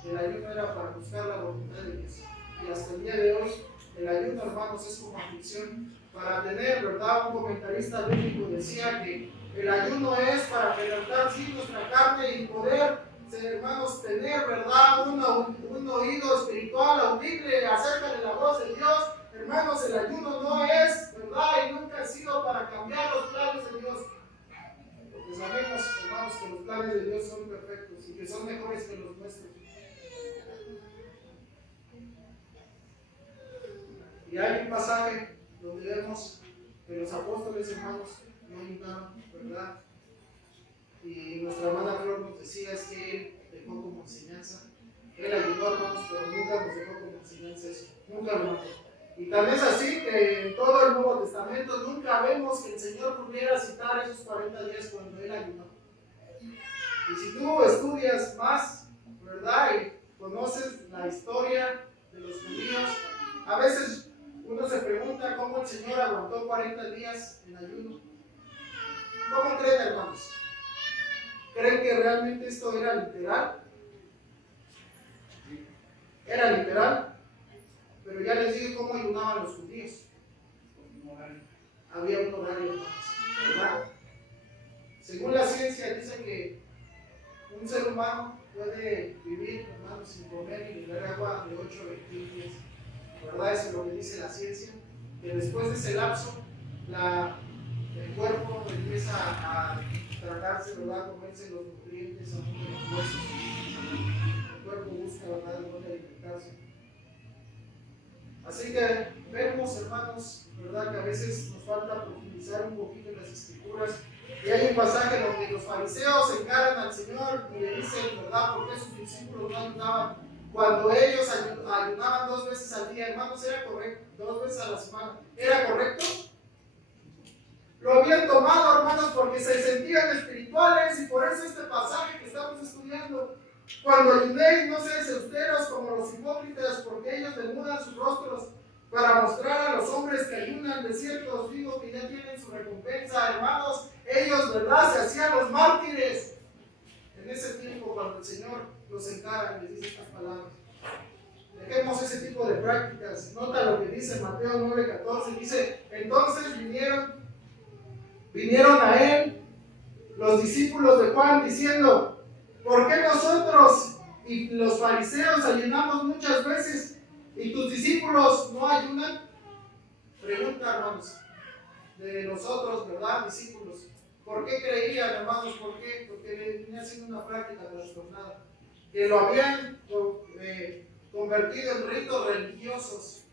que el ayuno era para buscar la voluntad de Dios, y hasta el día de hoy el ayuno, hermanos, es como aflicción para tener, ¿verdad? Un comentarista bíblico decía que el ayuno es para quebrantar sí nuestra carne y poder, hermanos, tener, ¿verdad? Un oído espiritual audible acerca de la voz de Dios. Hermanos, el ayuno no es, ¿verdad? Y nunca ha sido para cambiar los planes de Dios. Porque sabemos, hermanos, que los planes de Dios son perfectos y que son mejores que los nuestros. Y hay un pasaje donde vemos que los apóstoles, hermanos, no ayunaban, ¿verdad? Y nuestra hermana Flor nos decía es que él dejó como enseñanza. Él ayudó, hermanos, pero nunca nos dejó como enseñanza eso. Nunca lo mató. Y tal es así que en todo el Nuevo Testamento nunca vemos que el Señor pudiera citar esos 40 días cuando Él ayunó. Y si tú estudias más, ¿verdad? Y conoces la historia de los judíos, a veces uno se pregunta cómo el Señor aguantó 40 días en ayuno. ¿Cómo creen, hermanos? ¿Creen que realmente esto era literal? Era literal. Pero ya les dije cómo ayunaban los judíos. Había un horario, ¿verdad? Según la ciencia dice que un ser humano puede vivir, hermanos, sin comer y beber agua de 8 a 21 días. ¿Verdad? Eso es lo que dice la ciencia. Que después de ese lapso, el cuerpo empieza a tratarse, ¿verdad? Comerse los nutrientes a uno de los huesos. El cuerpo busca, ¿verdad?, de dónde alimentarse. Así que vemos, hermanos, ¿verdad?, que a veces nos falta profundizar un poquito en las escrituras. Y hay un pasaje donde los fariseos se encaran al Señor y le dicen, ¿verdad?, por qué sus discípulos no ayunaban. Cuando ellos ayunaban 2 veces al día, hermanos, era correcto, 2 veces a la semana. ¿Era correcto? Lo habían tomado, hermanos, porque se sentían espirituales, y por eso este pasaje que estamos estudiando: cuando ayunéis, no seáis austeros como los hipócritas, porque ellos desnudan sus rostros para mostrar a los hombres que ayunan. De cierto os digo que ya tienen su recompensa. Hermanos, ellos, ¿verdad?, se hacían los mártires en ese tiempo cuando el Señor los encara y les dice estas palabras. Dejemos ese tipo de prácticas. Nota lo que dice Mateo 9:14. Dice: entonces vinieron a él los discípulos de Juan diciendo: ¿por qué nosotros y los fariseos ayunamos muchas veces y tus discípulos no ayunan? Pregunta, hermanos, de nosotros, ¿verdad? Discípulos. ¿Por qué creían, hermanos? ¿Por qué? Porque venía siendo una práctica trastornada, que lo habían convertido en ritos religiosos.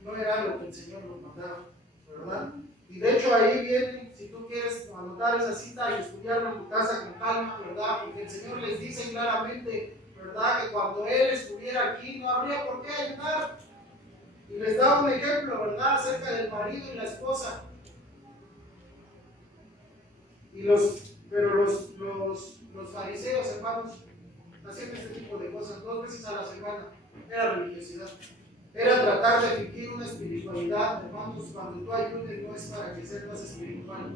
No era lo que el Señor nos mandaba, ¿verdad? Y de hecho ahí viene, si tú quieres anotar esa cita y estudiarla en tu casa con calma, ¿verdad? Porque el Señor les dice claramente, ¿verdad?, que cuando Él estuviera aquí no habría por qué ayunar. Y les da un ejemplo, ¿verdad?, acerca del marido y la esposa. Pero los fariseos, hermanos, hacían este tipo de cosas 2 veces a la semana. Era religiosidad. Era tratar de fingir una espiritualidad, hermanos. Cuando tú ayudes no es para que seas más espiritual.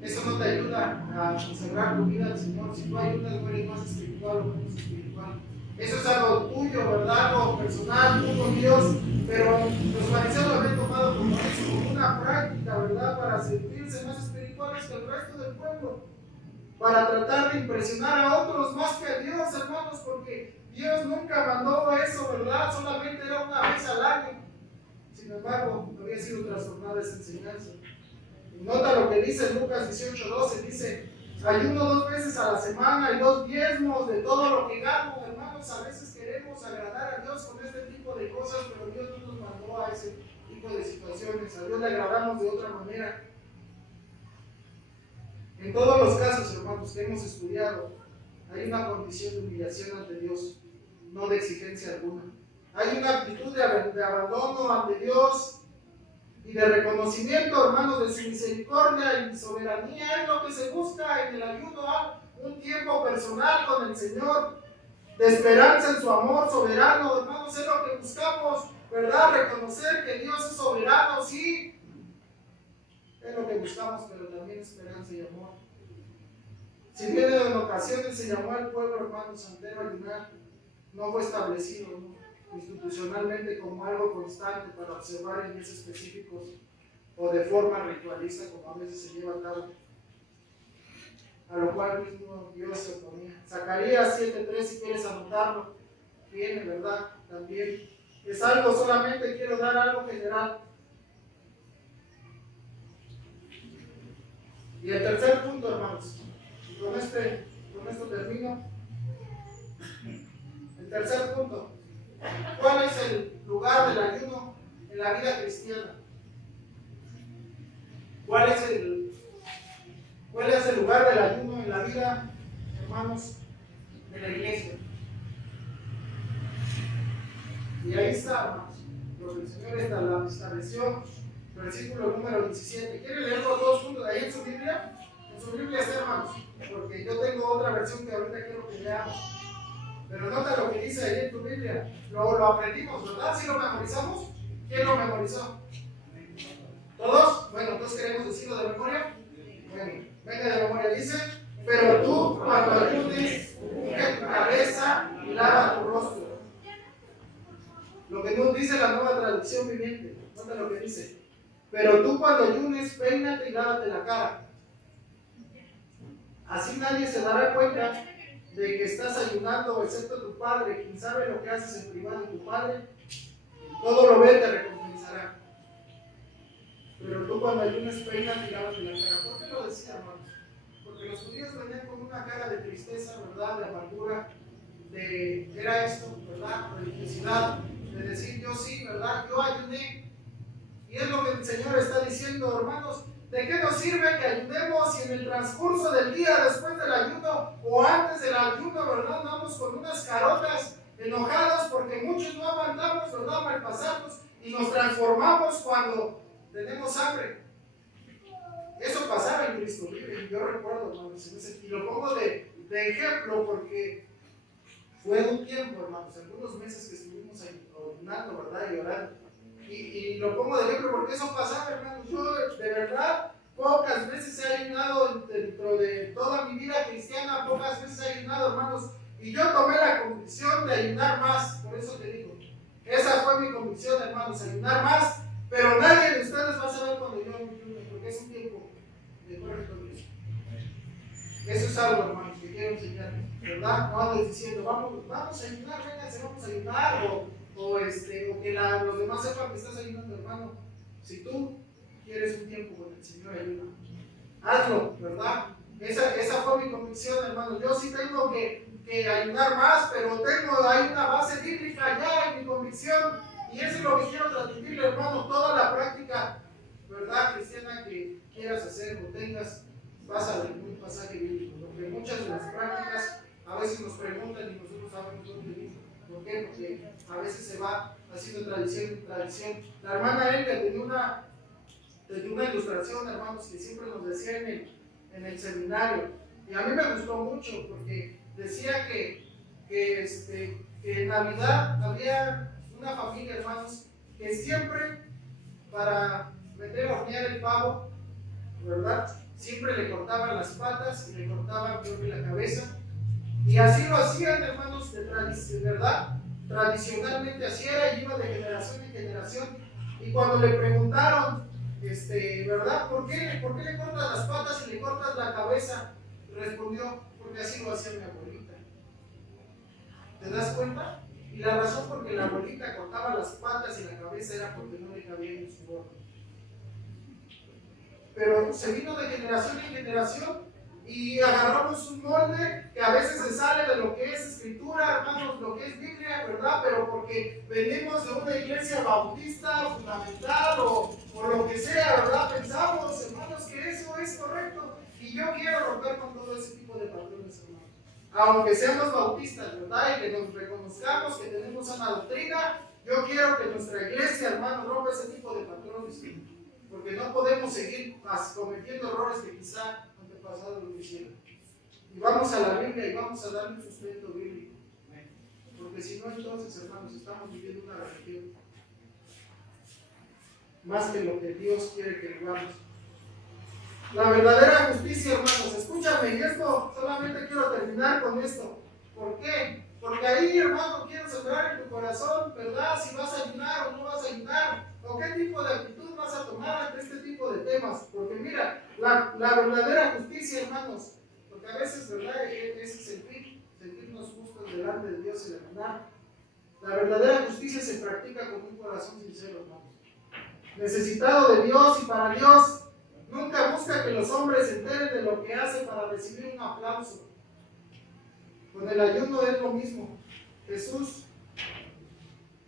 Eso no te ayuda a conservar tu vida al Señor. Si tú ayudas no eres más espiritual o menos espiritual. Eso es algo tuyo, ¿verdad? Algo personal, tú con Dios. Pero los fariseos lo habían tomado como eso, como una práctica, ¿verdad? Para sentirse más espirituales que el resto del pueblo. Para tratar de impresionar a otros más que a Dios, hermanos, porque Dios nunca mandó eso, ¿verdad? Solamente era una vez al año. Sin embargo, había sido transformada esa enseñanza. Y nota lo que dice Lucas 18:12, dice: ayuno 2 veces a la semana y 2 diezmos de todo lo que gano. Hermanos, a veces queremos agradar a Dios con este tipo de cosas, pero Dios no nos mandó a ese tipo de situaciones. A Dios le agradamos de otra manera. En todos los casos, hermanos, que hemos estudiado, hay una condición de humillación ante Dios, no de exigencia alguna. Hay una actitud de abandono ante Dios y de reconocimiento, hermanos, de su misericordia y soberanía. Es lo que se busca en el ayuno, un tiempo personal con el Señor, de esperanza en su amor soberano. Hermanos, es lo que buscamos, ¿verdad? Reconocer que Dios es soberano, sí. Es lo que buscamos, pero también esperanza y amor. Si bien en ocasiones se llamó al pueblo, hermanos, entero a ayunar, no fue establecido, ¿no?, institucionalmente como algo constante para observar en días específicos o de forma ritualista como a veces se lleva a cabo, a lo cual mismo Dios se oponía. Zacarías 7:3, si quieres anotarlo, viene, ¿verdad? También es algo, solamente quiero dar algo general. Y el tercer punto, hermanos, y con esto termino. El tercer punto: ¿cuál es el lugar del ayuno en la vida cristiana? ¿Cuál es el lugar del ayuno en la vida, hermanos, de la iglesia? Y ahí está, hermanos, lo que el Señor estableció. Versículo número 17. ¿Quieren leerlo todos juntos ahí en su Biblia? En su Biblia está, hermanos, porque yo tengo otra versión que ahorita quiero que leamos. Pero nota lo que dice ahí en tu Biblia. Lo aprendimos, ¿verdad? ¿Sí lo memorizamos? ¿Quién lo memorizó? ¿Todos? Bueno, entonces queremos decirlo de memoria. Bueno, venga de memoria. Dice: pero tú, cuando ayunes, unge tu cabeza y lava tu rostro. Lo que nos dice la Nueva Traducción Viviente. Nota lo que dice: pero tú, cuando ayunes, peínate y lávate la cara. Así nadie se dará cuenta de que estás ayunando, excepto tu Padre, quien sabe lo que haces en privado, y tu Padre todo lo ve, te recompensará. Pero tú, cuando ayunes, peínate y lávate la cara. ¿Por qué lo decía, hermanos? Porque los judíos venían con una cara de tristeza, ¿verdad?, de amargura, era esto, ¿verdad?, religiosidad, de decir: yo sí, ¿verdad?, yo ayuné. Y es lo que el Señor está diciendo, hermanos: ¿de qué nos sirve que ayunemos si en el transcurso del día, después del ayuno o antes del ayuno, ¿verdad?, andamos con unas carotas, enojados porque muchos no aguantamos, ¿verdad?, malpasamos y nos transformamos cuando tenemos hambre? Eso pasaba en Cristo Libre. Yo recuerdo, hermanos, y lo pongo de ejemplo porque fue un tiempo, hermanos, algunos meses que estuvimos ayunando, ¿verdad?, y orando. Y lo pongo de ejemplo porque eso pasaba, hermanos. Yo, de verdad, pocas veces he ayunado dentro de toda mi vida cristiana, pocas veces he ayunado, hermanos. Y yo tomé la convicción de ayunar más, por eso te digo. Esa fue mi convicción, hermanos, ayunar más. Pero nadie de ustedes va a saber cuando yo ayune, porque es un tiempo de acuerdo con Dios. Eso es algo, hermanos, que quiero enseñarles, ¿verdad? No andes diciendo: vamos a ayunar, vénganse, vamos a ayunar, o que los demás sepan que estás ayunando, hermano. Si tú quieres un tiempo con el Señor, ayuda. Hazlo, ¿verdad? Esa fue mi convicción, hermano. Yo sí tengo que ayudar más, pero hay una base bíblica ya en mi convicción. Y eso es lo que quiero transmitirle, hermano. Toda la práctica, ¿verdad?, cristiana que quieras hacer o tengas, básala en un pasaje bíblico. Porque muchas de las prácticas a veces nos preguntan y nosotros sabemos dónde vienen. ¿Por qué? Porque a veces se va haciendo tradición en tradición. La hermana Elga tenía una ilustración, hermanos, que siempre nos decía en el seminario. Y a mí me gustó mucho porque decía que en Navidad había una familia, hermanos, que siempre, para meter a hornear el pavo, ¿verdad?, siempre le cortaban las patas y le cortaban, creo que, la cabeza. Y así lo hacían, hermanos, ¿verdad? Tradicionalmente así era y iba de generación en generación. Y cuando le preguntaron, ¿verdad? ¿Por qué le cortas las patas y le cortas la cabeza? Respondió, porque así lo hacía mi abuelita. ¿Te das cuenta? Y la razón por que la abuelita cortaba las patas y la cabeza era porque no le cabía en su boca. Pero se vino de generación en generación y agarramos un molde que a veces se sale de lo que es escritura, hermanos, lo que es Biblia, ¿verdad? Pero porque venimos de una iglesia bautista, fundamental o lo que sea, ¿verdad? Pensamos, hermanos, que eso es correcto. Y yo quiero romper con todo ese tipo de patrones, hermanos. Aunque seamos bautistas, ¿verdad? Y que nos reconozcamos que tenemos una doctrina, yo quiero que nuestra iglesia, hermanos, rompa ese tipo de patrones. Porque no podemos seguir cometiendo errores que quizá antepasados lo hicieron. Y vamos a la Biblia y vamos a darle un sustento bíblico. Porque si no, entonces, hermanos, estamos viviendo una religión más que lo que Dios quiere que vivamos. La verdadera justicia, hermanos, escúchame, y esto solamente quiero terminar con esto. ¿Por qué? Porque ahí, hermano, quiero sembrar en tu corazón, ¿verdad? Si vas a ayunar o no vas a ayunar, o qué tipo de actitud vas a tomar ante este tipo de temas. Porque mira, la verdadera justicia, hermanos, porque a veces, ¿verdad? Es sentirnos justos delante de Dios y la verdad. La verdadera justicia se practica con un corazón sincero, hermanos. Necesitado de Dios y para Dios. Nunca busca que los hombres se enteren de lo que hace para recibir un aplauso. Con el ayuno es lo mismo. Jesús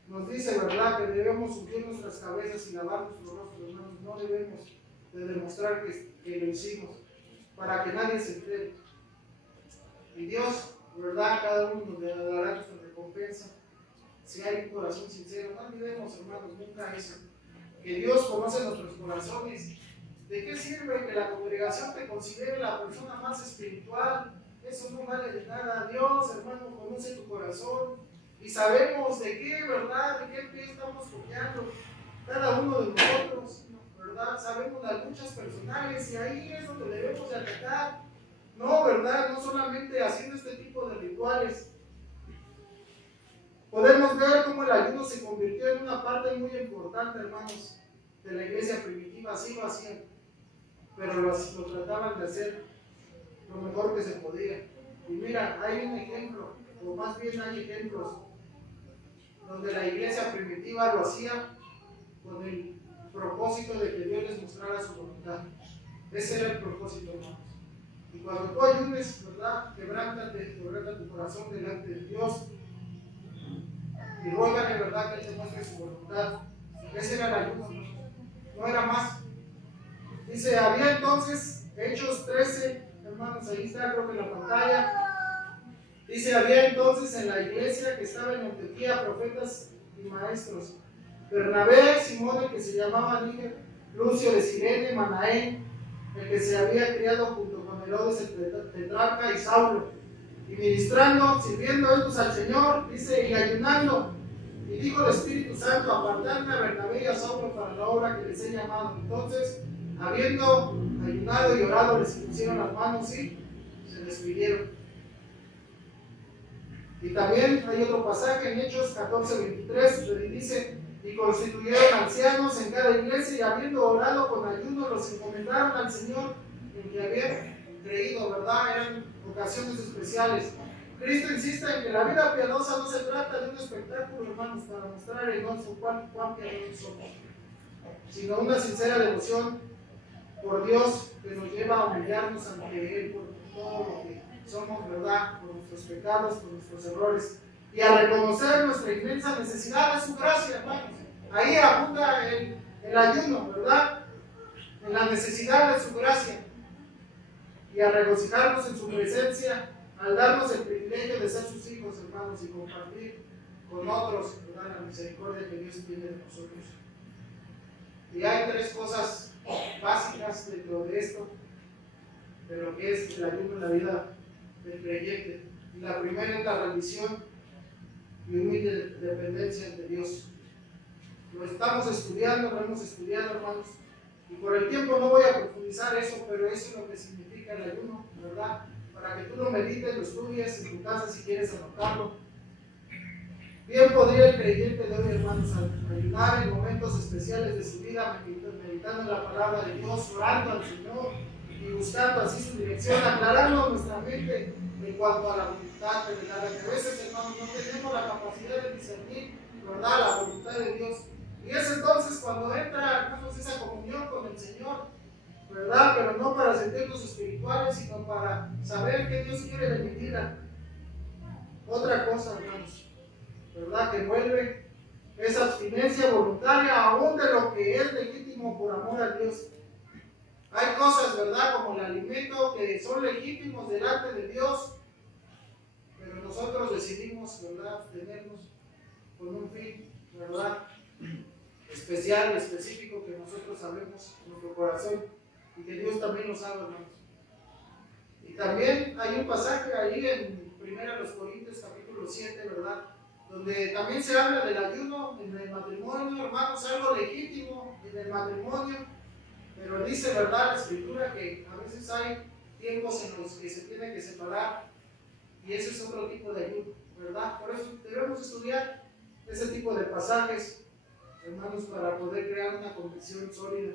nos dice, ¿verdad?, que debemos subir nuestras cabezas y lavar nuestros rostros, hermanos. No debemos de demostrar que lo hicimos para que nadie se entere. Y Dios, ¿verdad?, cada uno nos dará nuestra recompensa si hay un corazón sincero. No olvidemos, hermanos, nunca eso. Que Dios conoce nuestros corazones. ¿De qué sirve que la congregación te considere la persona más espiritual? Eso no vale de nada. Dios, hermano, conoce tu corazón y sabemos de qué, ¿verdad? De qué pie estamos copiando cada uno de nosotros, ¿verdad? Sabemos las luchas personales y ahí es donde debemos de atacar. No, ¿verdad? No solamente haciendo este tipo de rituales. Podemos ver cómo el ayuno se convirtió en una parte muy importante, hermanos, de la iglesia primitiva. Así lo hacían, pero lo trataban de hacer lo mejor que se podía. Y mira, hay un ejemplo, o más bien hay ejemplos, donde la iglesia primitiva lo hacía con el propósito de que Dios les mostrara su voluntad. Ese era el propósito, hermanos. Y cuando tú ayunes, ¿verdad?, quebrántate tu corazón delante de Dios y ruégale, ¿verdad?, que Él te muestre su voluntad. Ese era el ayuno, no era más. Dice, había entonces, Hechos 13, hermanos, ahí está, creo que en la pantalla. Dice, había entonces en la iglesia que estaba en Antioquía profetas y maestros: Bernabé, Simón, el que se llamaba Níger, Lucio de Cirene, Manaén, el que se había criado junto con Herodes el tetrarca, y Saulo. Y ministrando, sirviendo estos al Señor, dice, y ayunando. Y dijo el Espíritu Santo, apartadme a Bernabé y a Saulo para la obra que les he llamado. Entonces, habiendo ayunado y orado, les pusieron las manos y se despidieron. Y también hay otro pasaje en Hechos 14:23, donde dice, y constituyeron ancianos en cada iglesia, y habiendo orado con ayuno, los encomendaron al Señor en que habían creído, ¿verdad? Eran ocasiones especiales. Cristo insiste en que la vida piadosa no se trata de un espectáculo, hermanos, para mostrar el gozo cuán piadosos somos, sino una sincera devoción por Dios que nos lleva a humillarnos ante Él por todo lo que somos, ¿verdad?, por nuestros pecados, por nuestros errores, y a reconocer nuestra inmensa necesidad de su gracia, hermanos. Ahí apunta el ayuno, ¿verdad?, en la necesidad de su gracia, y a regocijarnos en su presencia al darnos el privilegio de ser sus hijos, hermanos, y compartir con otros, ¿verdad?, la misericordia que Dios tiene de nosotros. Y hay tres cosas básicas dentro de esto, de lo que es el ayuno en la vida del creyente. Y la primera es la rendición y humilde dependencia de Dios. Lo estamos estudiando, lo hemos estudiado, hermanos, y por el tiempo no voy a profundizar eso, pero eso es lo que significa el ayuno, ¿verdad? Para que tú tú lo medites, lo estudies en tu casa si quieres anotarlo. Bien podría el creyente de hoy, hermanos, ayudar en momentos especiales de su vida, meditando en la palabra de Dios, orando al Señor y buscando así su dirección, aclarando nuestra mente en cuanto a la voluntad revelada. Que a veces, hermanos, no tenemos la capacidad de discernir, ¿verdad?, la voluntad de Dios. Y es entonces cuando entra, hermanos, esa comunión con el Señor, ¿verdad? Pero no para sentirnos espirituales, sino para saber que Dios quiere de mi vida. Otra cosa, hermanos, ¿verdad?, que vuelve esa abstinencia voluntaria aún de lo que es legítimo por amor a Dios. Hay cosas, ¿verdad?, como el alimento que son legítimos delante de Dios, pero nosotros decidimos, ¿verdad?, abstenernos con un fin, ¿verdad?, especial, específico, que nosotros sabemos en nuestro corazón y que Dios también lo sabe, hermanos. Y también hay un pasaje ahí en 1 Corintios capítulo 7, ¿verdad?, donde también se habla del ayuno en el matrimonio, hermanos, algo legítimo en el matrimonio, pero dice, ¿verdad?, la Escritura que a veces hay tiempos en los que se tiene que separar y ese es otro tipo de ayuno, ¿verdad? Por eso debemos estudiar ese tipo de pasajes, hermanos, para poder crear una convicción sólida.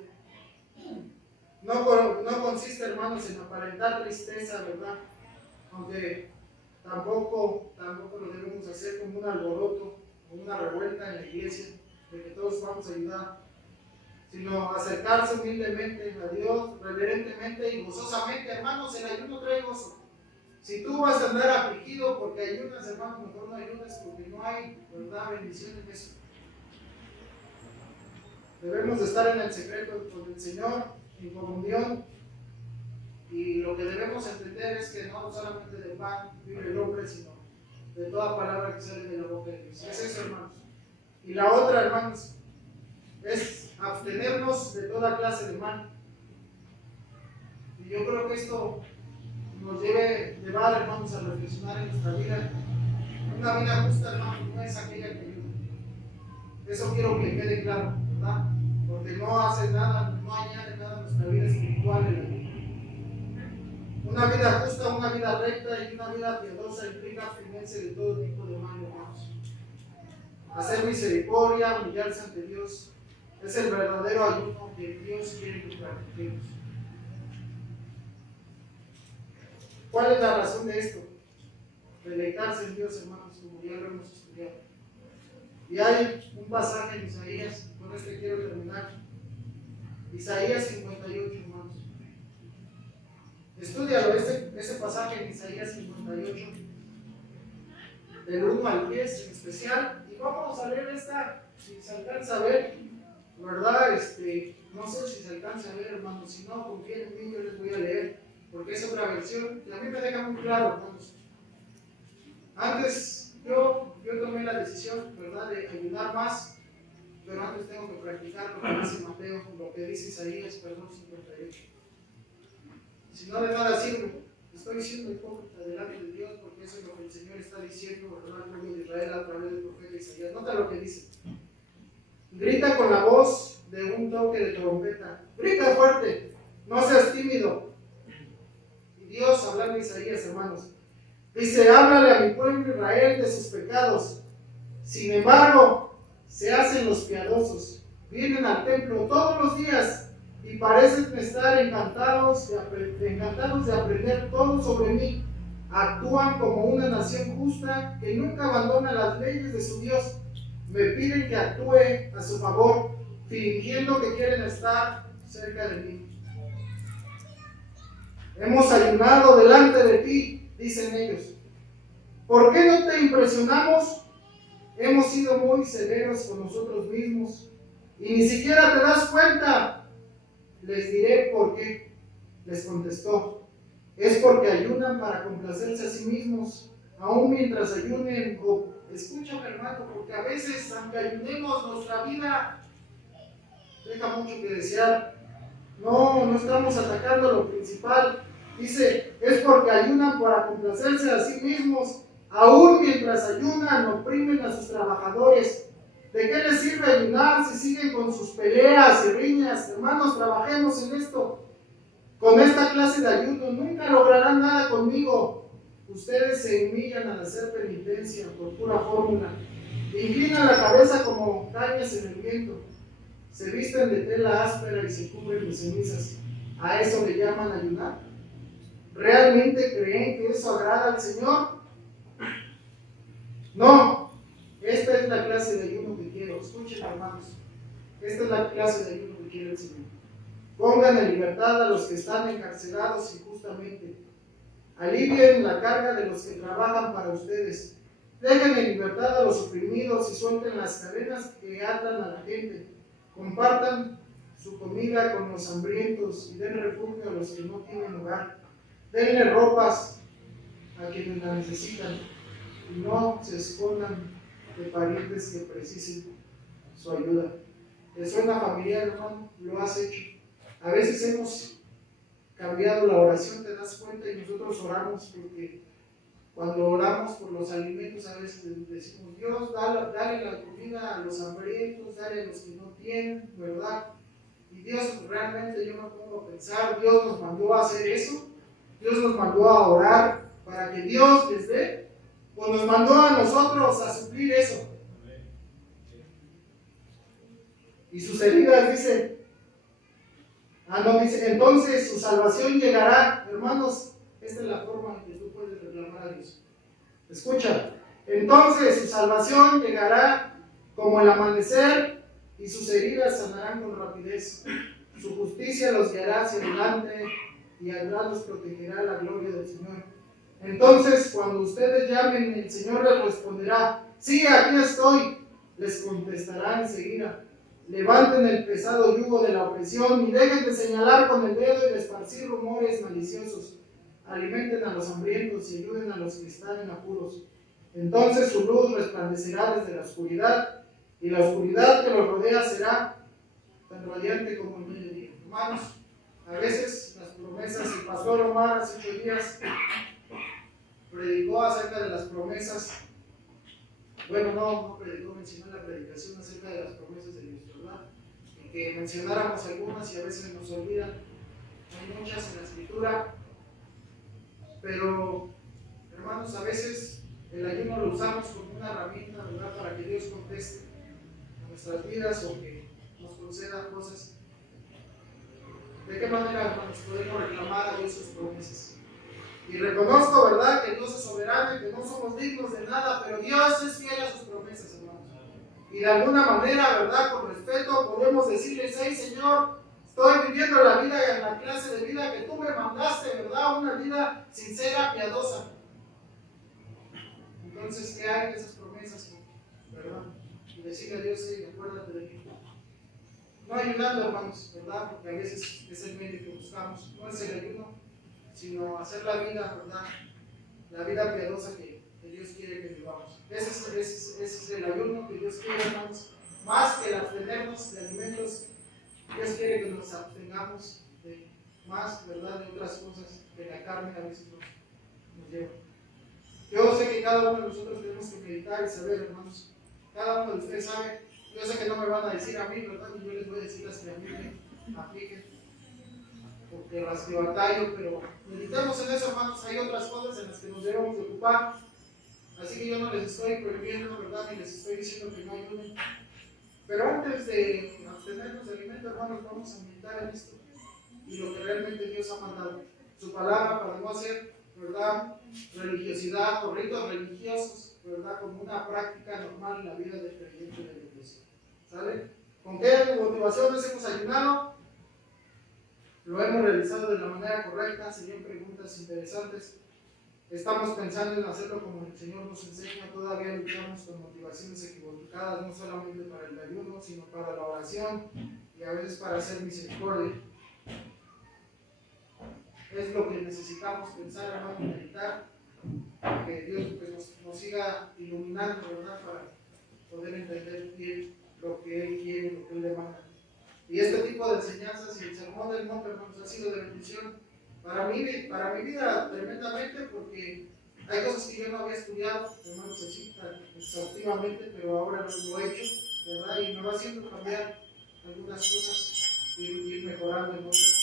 No consiste, hermanos, en aparentar tristeza, ¿verdad? Aunque tampoco lo debemos hacer como un alboroto o una revuelta en la iglesia, de que todos vamos a ayudar, sino acercarse humildemente a Dios, reverentemente y gozosamente. Hermanos, el ayuno trae gozo. Si tú vas a andar afligido porque ayunas, hermanos, mejor no ayunes porque no hay, ¿verdad?, bendición en eso. Debemos de estar en el secreto con el Señor, en comunión, y lo que debemos entender es que no solamente de pan vive el hombre, sino de toda palabra que sale de la boca de Dios. Es eso, hermanos. Y la otra, hermanos, es abstenernos de toda clase de mal. Y yo creo que esto nos debe llevar, hermanos, a reflexionar en nuestra vida. Una vida justa, hermanos, no es aquella que ayuda. Eso quiero que quede claro, ¿verdad? Porque no hace nada, no añade nada a nuestra vida espiritual en la vida. Una vida justa, una vida recta y una vida piadosa implica abstenerse de todo tipo de mal, hermanos. Hacer misericordia, humillarse ante Dios, es el verdadero ayuno que Dios quiere que practiquemos. ¿Cuál es la razón de esto? Deleitarse en Dios, hermanos, como ya lo hemos estudiado. Y hay un pasaje en Isaías, con este quiero terminar. Isaías 58, hermanos. Estúdialo, ese pasaje en Isaías 58, del 1 al 10 en especial. Y vamos a leer esta, si se alcanza a ver, ¿verdad? No sé si se alcanza a ver, hermanos. Si no, confíen en mí, yo les voy a leer, porque es otra versión que a mí me deja muy claro, hermanos. Antes yo tomé la decisión, ¿verdad?, de ayudar más, pero antes tengo que practicar lo que dice Mateo, lo que dice Isaías, 58. Si no, de nada sirve. Estoy siendo hipócrita delante de Dios, porque eso es lo que el Señor está diciendo, ¿verdad?, al pueblo de Israel a través del profeta Isaías. Nota lo que dice. Grita con la voz de un toque de trompeta. Grita fuerte, no seas tímido. Y Dios, hablando a Isaías, hermanos, dice: háblale a mi pueblo Israel de sus pecados. Sin embargo, se hacen los piadosos. Vienen al templo todos los días y parecen estar encantados de aprender todo sobre mí. Actúan como una nación justa que nunca abandona las leyes de su Dios. Me piden que actúe a su favor, fingiendo que quieren estar cerca de mí. Hemos ayunado delante de ti, dicen ellos. ¿Por qué no te impresionamos? Hemos sido muy severos con nosotros mismos y ni siquiera te das cuenta. Les diré por qué. Les contestó: es porque ayunan para complacerse a sí mismos, aún mientras ayunen. Escúchame, hermano, porque a veces, aunque ayunemos, nuestra vida deja mucho que desear. No estamos atacando lo principal. Dice: es porque ayunan para complacerse a sí mismos, aún mientras ayunan, oprimen a sus trabajadores. ¿De qué les sirve ayunar si siguen con sus peleas y riñas? Hermanos, trabajemos en esto. Con esta clase de ayuno nunca lograrán nada conmigo. Ustedes se humillan al hacer penitencia por pura fórmula. Inclinan la cabeza como cañas en el viento. Se visten de tela áspera y se cubren de cenizas. ¿A eso le llaman ayunar? ¿Realmente creen que eso agrada al Señor? No. Esta es la clase de ayuno que quiero. Escuchen, hermanos. Esta es la clase de ayuno que quiere el Señor. Pongan en libertad a los que están encarcelados injustamente. Alivien la carga de los que trabajan para ustedes. Dejen en libertad a los oprimidos y suelten las cadenas que atan a la gente. Compartan su comida con los hambrientos y den refugio a los que no tienen hogar. Denle ropas a quienes la necesitan y no se escondan de parientes que precisen su ayuda. ¿Te suena familiar, hermano? Lo has hecho. A veces hemos cambiado la oración, te das cuenta, y nosotros oramos porque cuando oramos por los alimentos a veces decimos, Dios, dale la comida a los hambrientos, dale a los que no tienen, ¿verdad? Y Dios, realmente yo me pongo a pensar, Dios nos mandó a hacer eso, Dios nos mandó a orar para que Dios les dé, o nos mandó a nosotros a suplir eso. Y sus heridas, dice, dice, entonces su salvación llegará. Hermanos, esta es la forma en que tú puedes reclamar a Dios. Escucha, entonces su salvación llegará como el amanecer y sus heridas sanarán con rapidez. Su justicia los guiará hacia adelante y Alá los protegerá la gloria del Señor. Entonces, cuando ustedes llamen, el Señor les responderá, sí, aquí estoy. Les contestará enseguida. Levanten el pesado yugo de la opresión y dejen de señalar con el dedo y de esparcir rumores maliciosos. Alimenten a los hambrientos y ayuden a los que están en apuros. Entonces su luz resplandecerá desde la oscuridad y la oscuridad que los rodea será tan radiante como el mediodía. Hermanos, a veces las promesas, el pastor Omar hace 8 días predicó acerca de las promesas. Bueno, no predicó, mencionó la predicación acerca de las promesas de Dios, ¿verdad? Y que mencionáramos algunas y a veces nos olvidan. Hay muchas en la Escritura, pero, hermanos, a veces el ayuno lo usamos como una herramienta, ¿verdad?, para que Dios conteste a nuestras vidas o que nos conceda cosas. ¿De qué manera, hermanos, podemos reclamar a Dios sus promesas? Y reconozco, ¿verdad?, que Dios es soberano y que no somos dignos de nada, pero Dios es fiel a sus promesas, hermanos. Y de alguna manera, ¿verdad?, con respeto, podemos decirle, hey, Señor, estoy viviendo la vida en la clase de vida que tú me mandaste, ¿verdad? Una vida sincera, piadosa. Entonces, ¿qué hay de esas promesas, verdad? Y decirle a Dios, hey, acuérdate de mí. No ayudando, hermanos, ¿verdad? Porque a veces es el medio que buscamos, no es el ayuno, sino hacer la vida, ¿verdad? La vida piadosa que Dios quiere que vivamos. Ese es el ayuno que Dios quiere, hermanos. Más que el abstenernos de alimentos, Dios quiere que nos abstengamos de más, ¿verdad?, de otras cosas que la carne a veces nos lleva. Yo sé que cada uno de nosotros tenemos que meditar y saber, hermanos. Cada uno de ustedes sabe. Yo sé que no me van a decir a mí, ¿verdad? Y yo les voy a decir las que a mí me apliquen, porque las que batallo, pero meditemos en eso, hermanos. Hay otras cosas en las que nos debemos de ocupar. Así que yo no les estoy prohibiendo, ¿verdad?, ni les estoy diciendo que no ayuden. Pero antes de abstenernos de alimento, hermanos, vamos a meditar en esto y lo que realmente Dios ha mandado. Su palabra para no hacer, ¿verdad?, religiosidad o ritos religiosos, ¿verdad?, como una práctica normal en la vida del creyente de la iglesia. ¿Sale? ¿Con qué motivaciones hemos ayunado? Lo hemos realizado de la manera correcta. Serían preguntas interesantes. Estamos pensando en hacerlo como el Señor nos enseña. Todavía luchamos con motivaciones equivocadas, no solamente para el ayuno, sino para la oración y a veces para hacer misericordia. Es lo que necesitamos pensar, hermano, meditar, que Dios pues, nos siga iluminando, ¿verdad?, para poder entender bien lo que Él quiere, lo que Él demanda. Y este tipo de enseñanzas y el sermón del monte, hermanos, ha sido de bendición para mi vida tremendamente, porque hay cosas que yo no había estudiado, hermanos, así tan exhaustivamente, pero ahora lo he hecho, ¿verdad? Y me va haciendo cambiar algunas cosas y ir mejorando en otras,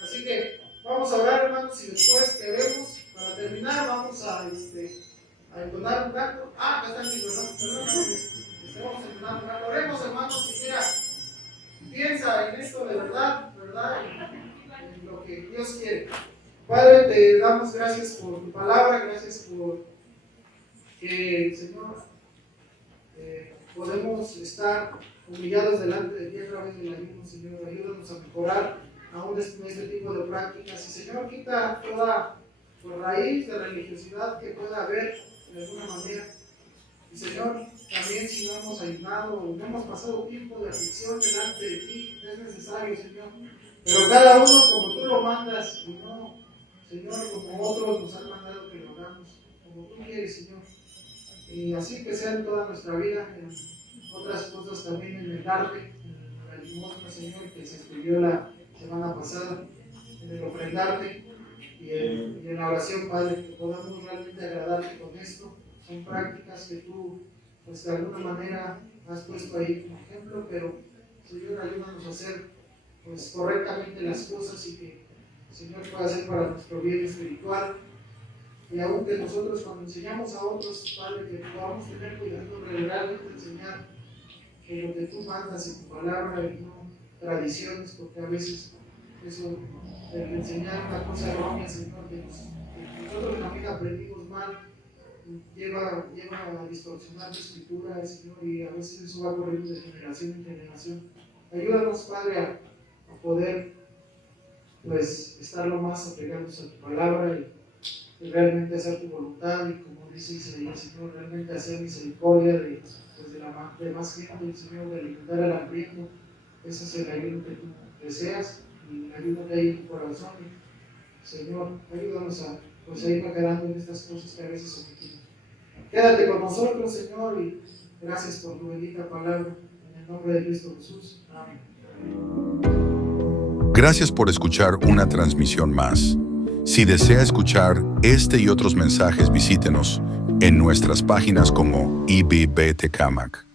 ¿verdad? Así que vamos a orar, hermanos, y después queremos, para terminar, vamos a entonar un canto. Acá está aquí, perdón, vamos a entonar un canto. Oremos, hermanos, y mira, piensa en esto de verdad, en lo que Dios quiere. Padre, te damos gracias por tu palabra, gracias por que, Señor, podemos estar humillados delante de ti a través del ayuno, Señor. Ayúdanos a mejorar aún en este tipo de prácticas. Y, Señor, quita toda raíz de religiosidad que pueda haber de alguna manera. Y, Señor, también si no hemos ayunado o no hemos pasado tiempo de aflicción delante de ti, es necesario, Señor. Pero cada uno como tú lo mandas y no, Señor, como otros nos han mandado que lo hagamos, como tú quieres, Señor. Y así que sea en toda nuestra vida, en otras cosas también, en el darte, en la limosna, Señor, que se escribió la semana pasada, en el ofrendarte y en la oración, Padre, que podamos realmente agradarte con esto. Son prácticas que tú, pues de alguna manera, has puesto ahí como ejemplo, pero, Señor, ayúdanos a hacer pues correctamente las cosas y que el Señor pueda hacer para nuestro bien espiritual. Y aún que nosotros cuando enseñamos a otros, Padre, que podamos tener cuidado de realmente enseñar que lo que tú mandas en tu palabra y no tradiciones, porque a veces eso de enseñar una cosa errónea, Señor, que nosotros también aprendimos mal, lleva a distorsionar la escritura, Señor, y a veces eso va corriendo de generación en generación. Ayúdanos, Padre, a poder pues estar lo más apegados a tu palabra y realmente hacer tu voluntad, y como dice Isaías, Señor, realmente hacer misericordia de más gente, Señor, de alimentar al hambriento. Ese es el ayuno que tú deseas y el ayuno que hay en tu corazón. Señor, ayúdanos a ir aclarando en estas cosas que a veces omitimos. Quédate con nosotros, Señor, y gracias por tu bendita palabra. En el nombre de Cristo Jesús. Amén. Gracias por escuchar una transmisión más. Si desea escuchar este y otros mensajes, visítenos en nuestras páginas como IBB Tecámac.